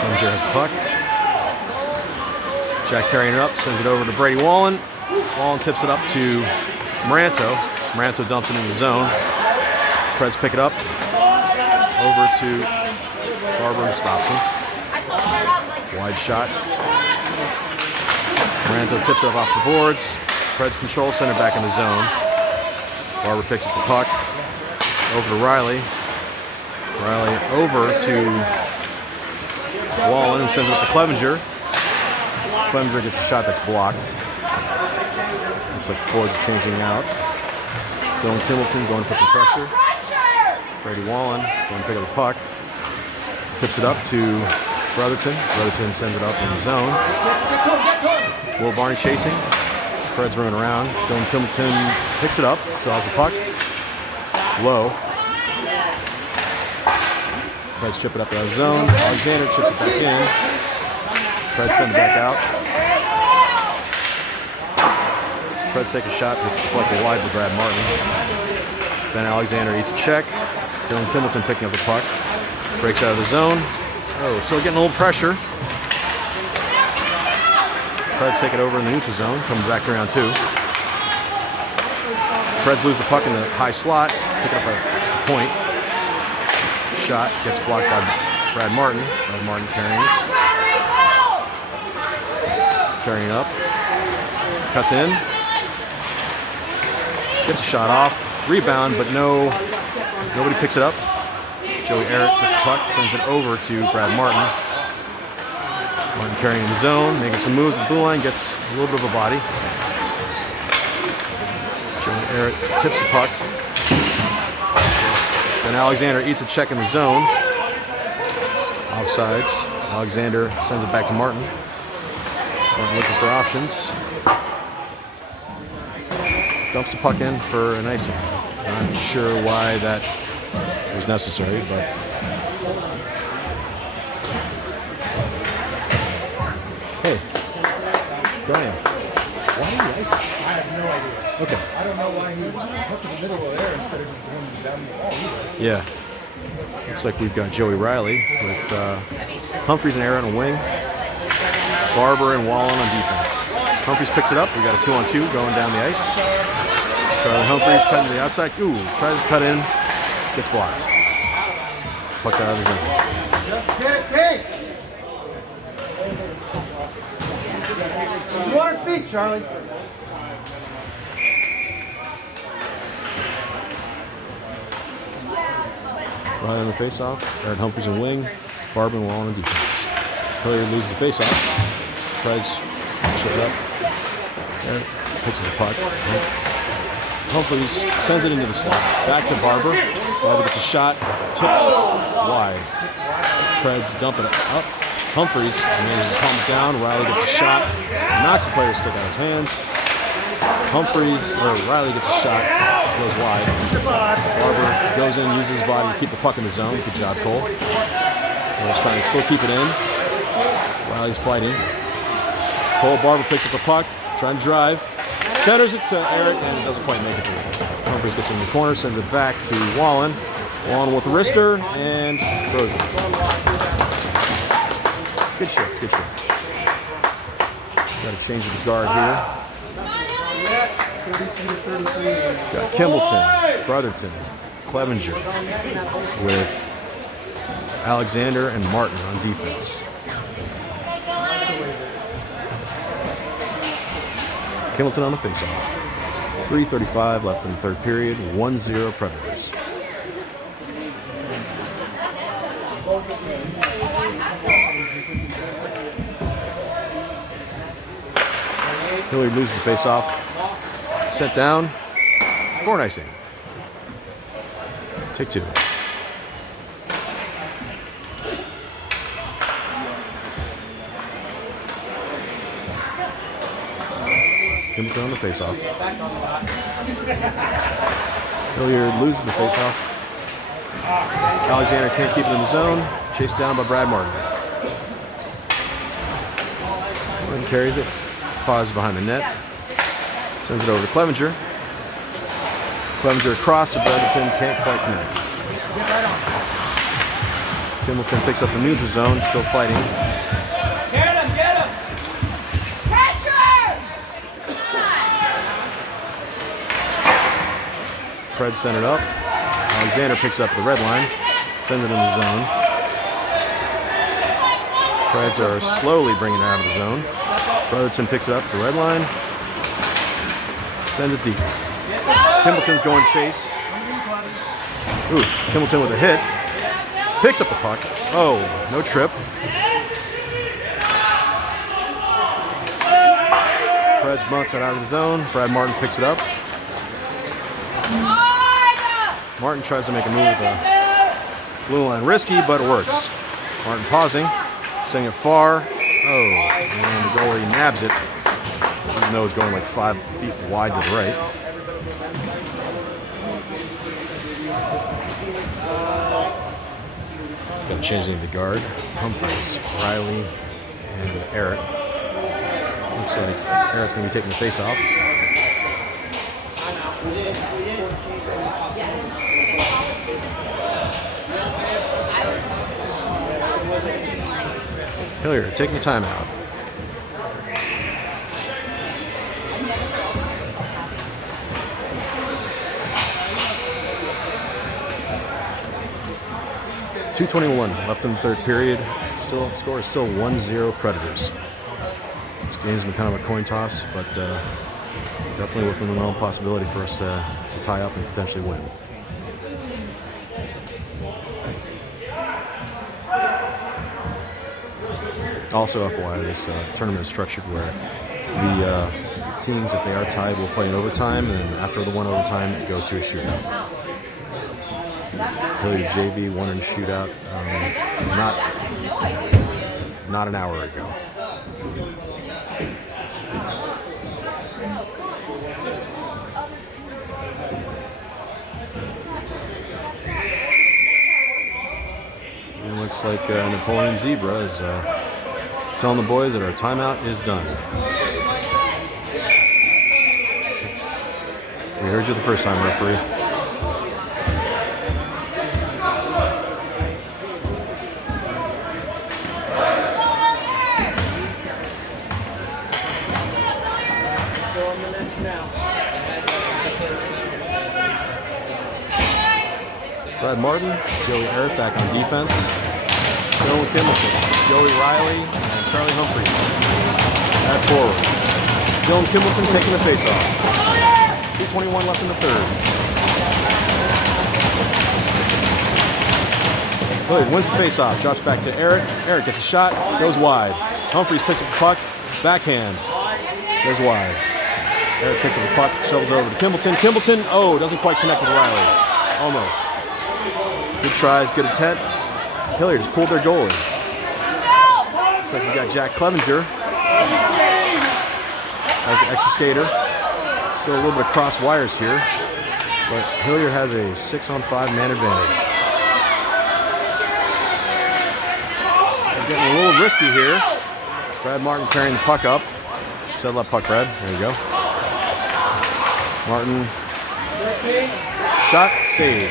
Clevenger has the puck. Jack carrying it up, sends it over to Brady Wallen. Wallen tips it up to Maranto. Maranto dumps it in the zone. Preds pick it up. Over to Barber, who stops him. Wide shot. Maranto tips it up off the boards. Preds control, send it back in the zone. Barber picks up the puck. Over to Riley. Riley over to Wallen, who sends it up to Clevenger. Clevenger gets a shot that's blocked. Looks like the forwards are changing out. Dylan Kimbleton going to put some pressure. Brady Wallen going to pick up the puck. Tips it up to Brotherton. Brotherton sends it up in the zone. Will Barney chasing. Fred's running around. Dylan Kimbleton picks it up. Still has the puck. Low. Fred's chip it up to the zone. Alexander chips it back in. Fred sends it back out. Fred's take a shot, gets deflected wide to Brad Martin. Then Alexander eats a check. Dylan Kimbleton picking up the puck. Breaks out of the zone. Oh, still getting a little pressure. Fred's take it over in the neutral zone. Comes back to round two. Fred's lose the puck in the high slot. Pick it up a point. Shot gets blocked by Brad Martin. Brad Martin carrying it. Carrying it up. Cuts in. Gets a shot off. Rebound, but nobody picks it up. Joey Eric gets the puck, sends it over to Brad Martin. Martin carrying the zone, making some moves at the blue line, gets a little bit of a body. Joey Eric tips the puck. Then Alexander eats a check in the zone. Offsides. Alexander sends it back to Martin. Martin looking for options. Dumps the puck in for an icing. Not sure why that was necessary, but hey, Brian, why are you icing? I have no idea. Okay. I don't know why he went to the middle of there instead of just going down the wall either. Yeah. Looks like we've got Joey Riley with Humphreys and Aaron on wing, Barber and Wallen on defense. Humphreys picks it up. We got a 2-on-2 going down the ice. Charlie Humphreys cutting to the outside. Ooh, tries to cut in. Gets blocked. Pucked out of the zone. Just get it, Dave! 200 feet, Charlie. Riley on the face-off. Aaron Humphreys on wing. Barber and Wallen on defense. Hilliard loses the face-off. Tries to shut it up. Eric picks up the puck. Humphreys sends it into the slot. Back to Barber. Barber gets a shot. Tips wide. Preds dump it up. Humphreys manages to calm it down. Riley gets a shot. Knocks the player's stick out of his hands. Riley gets a shot. Goes wide. Barber goes in, uses his body to keep the puck in the zone. Good job, Cole. Cole's trying to still keep it in. Riley's fighting. Cole, Barber picks up the puck. Trying to drive. Centers it to Eric and it doesn't quite make it to him. Humphreys gets in the corner, sends it back to Wallen. Wallen with the wrister and throws it. Good shift, good shift. Got to change the guard here. Got Kimbleton, Brotherton, Clevenger with Alexander and Martin on defense. Kimbleton on the faceoff. 3:35 left in the third period. 1-0 Predators. Hilliard loses the faceoff. Set down for an icing. Take two. Kimbleton on the faceoff. Hilliard loses the faceoff. Alexander can't keep it in the zone. Chased down by Brad Martin. Martin carries it. pauses behind the net. Sends it over to Clevenger. Clevenger across to Brereton, can't quite connect. Kimbleton picks up the neutral zone, still fighting. Get him, get him! Pressure! Pred centered up. Alexander picks up the red line, sends it in the zone. Preds are slowly bringing it out of the zone. Brotherton picks it up, the red line, sends it deep. Kimbleton's going to chase. Ooh, Kimbleton with a hit. Picks up the puck. Oh, no trip. Preds bunts it out of the zone. Brad Martin picks it up. Martin tries to make a move with the blue line. Risky, but it works. Martin pausing, sending it far. Oh, and the goalie nabs it, even though it's going like 5 feet wide to the right. Got changing the guard. Humphreys, Riley, and Eric. Looks like Eric's going to be taking the face off. Hilliard taking the timeout. .221 left in the third period. Still, score is still 1-0 Predators. This game's been kind of a coin toss, but definitely within the realm of possibility for us to tie up and potentially win. Also, FYI, this tournament is structured where the teams, if they are tied, will play in overtime, and after the one overtime, it goes to a shootout. Hilliard JV won in a shootout not an hour ago. And it looks like Napoleon Zebra is telling the boys that our timeout is done. We heard you the first time, referee. Brad Martin, Joey Eric back on defense. Dylan Kimbleton, Joey Riley, and Charlie Humphreys at forward. Dylan Kimbleton taking the face-off. 2:21 left in the third. Hilliard wins the face-off, drops back to Eric. Eric gets a shot, goes wide. Humphreys picks up the puck, backhand, goes wide. Eric picks up the puck, shovels it over to Kimbleton. Kimbleton, oh, doesn't quite connect with Riley. Almost. Good tries, good attempt. Hilliard just pulled their goalie. Looks like we got Jack Clevenger as an extra skater. Still a little bit of cross wires here, but Hilliard has a 6-on-5 man advantage. They're getting a little risky here. Brad Martin carrying the puck up. Settle that puck, Brad. There you go. Martin. Shot, save.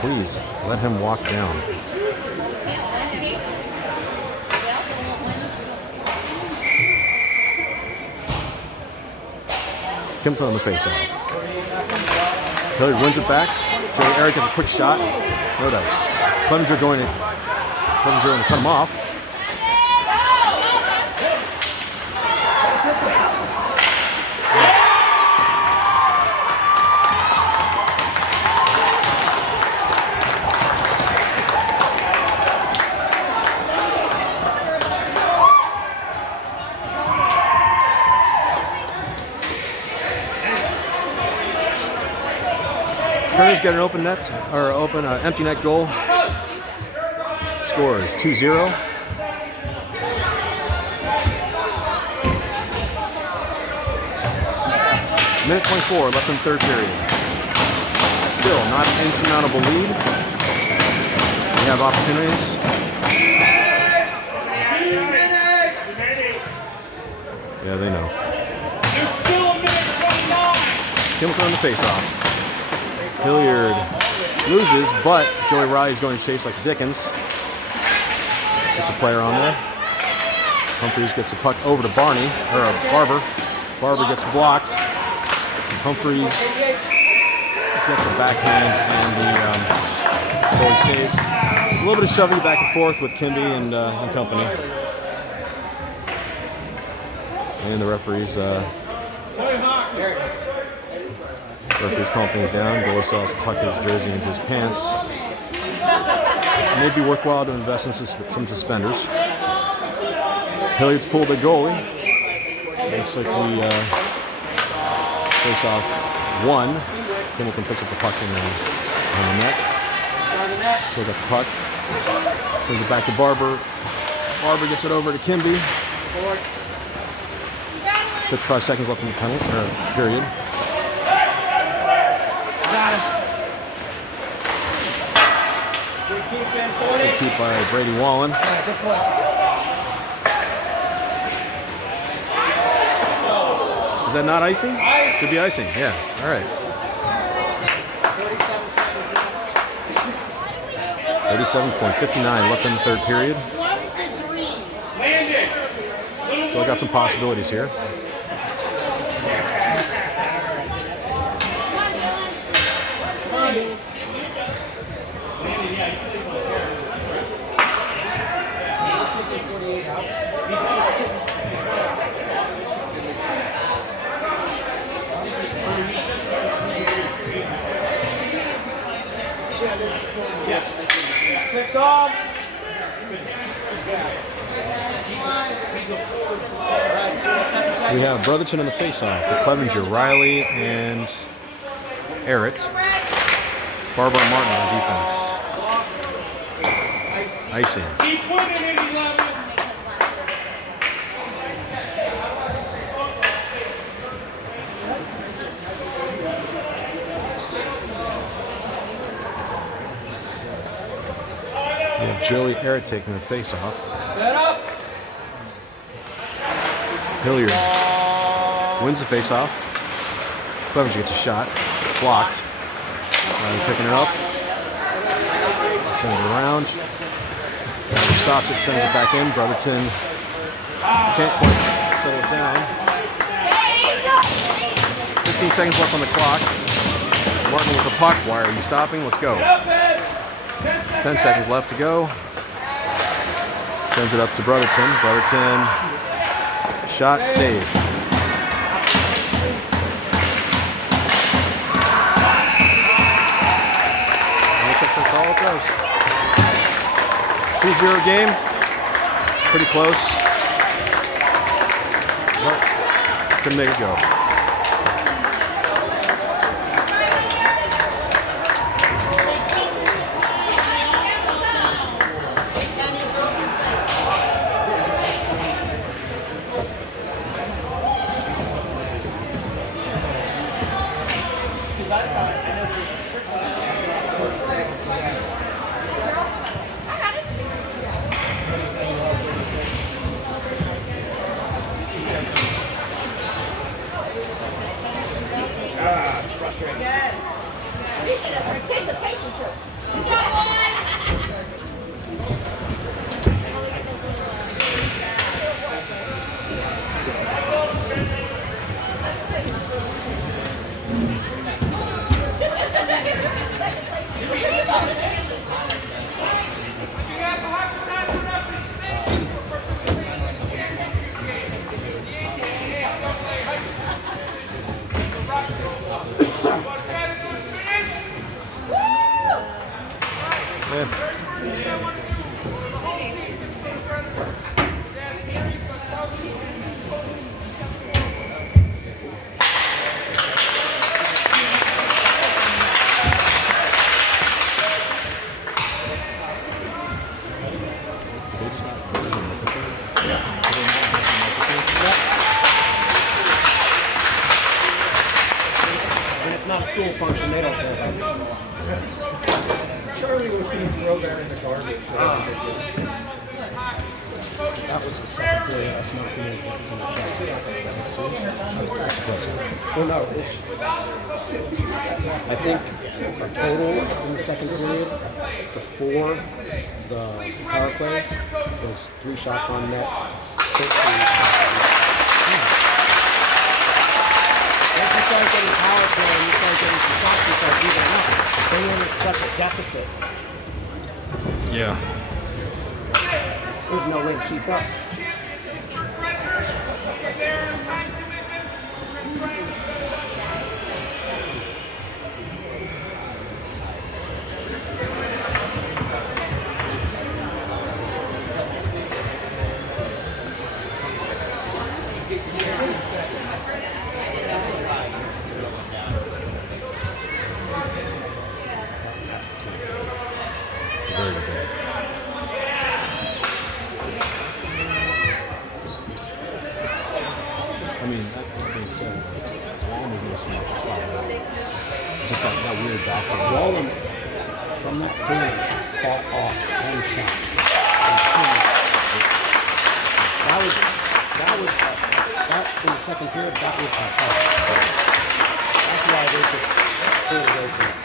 Please, let him walk down. Kimbleton on the face-off. Hilliard wins it back. Joey Eric has a quick shot. No dice. Clevenger going to cut him off. Predators get an open net, or empty net goal. Score is 2-0. Minute 24 left in the third period. Still not an insurmountable lead. have opportunities. Yeah, they know. Hamilton on the face-off. Hilliard loses, but Joey Riley's going to chase like Dickens. Gets a player on there. Humphreys gets the puck over to Barber. Barber gets blocked. Humphreys gets a backhand, and the goalie saves. A little bit of shoving back and forth with Kimby and company. And the referees calm things down. Goalie still has to tuck his jersey into his pants. It may be worthwhile to invest in some suspenders. Hilliard's pulled the goalie. Looks like we face off one. Hamilton picks up the puck on the net. Still got the puck. Sends it back to Barber. Barber gets it over to Kimby. 55 seconds left in the penalty period. Good keep by Brady Wallen. Is that not icing? Could be icing, yeah. All right. 37.59 left in the third period. Still got some possibilities here. Six off. We have Brotherton in the face-off with Clevenger, Riley, and Errett. Barber and Martin on defense. Icing. We have Joey Errett taking the face-off. Set up. Hilliard wins the face-off. Clevenger gets a shot. Blocked. Riley picking it up. Sends it around. Riley stops it, sends it back in. Brotherton can't quite settle it down. 15 seconds left on the clock. Martin with the puck. Why are you stopping? Let's go. 10 seconds left to go. Sends it up to Brotherton. Brotherton, shot, save. That's all it does. 2-0 game. Pretty close. But couldn't make it go. Participation trip. Good job, boys. not a school function, they don't care about it. Charlie was going to throw that in the garbage. That was the second period. Us not being able to get a single shot. Well, no, I think our total in the second period before the power plays was 3 shots on net, 13 shots on net. Once you start getting power play and you start getting some shots, you start evening up. Then you're in such a deficit. Yeah. There's no way to keep up. Very good goal. I mean, that being said, Wallen was missing much. Just that weird backward. Wallen, from that corner, fought off 10 shots in 2 minutes. That in the second period, that was our help. That's why they just pulled away from us.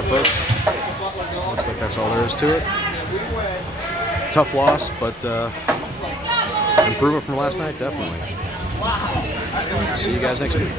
right, folks. Looks like that's all there is to it. Tough loss, but improvement from last night, definitely. See you guys next week.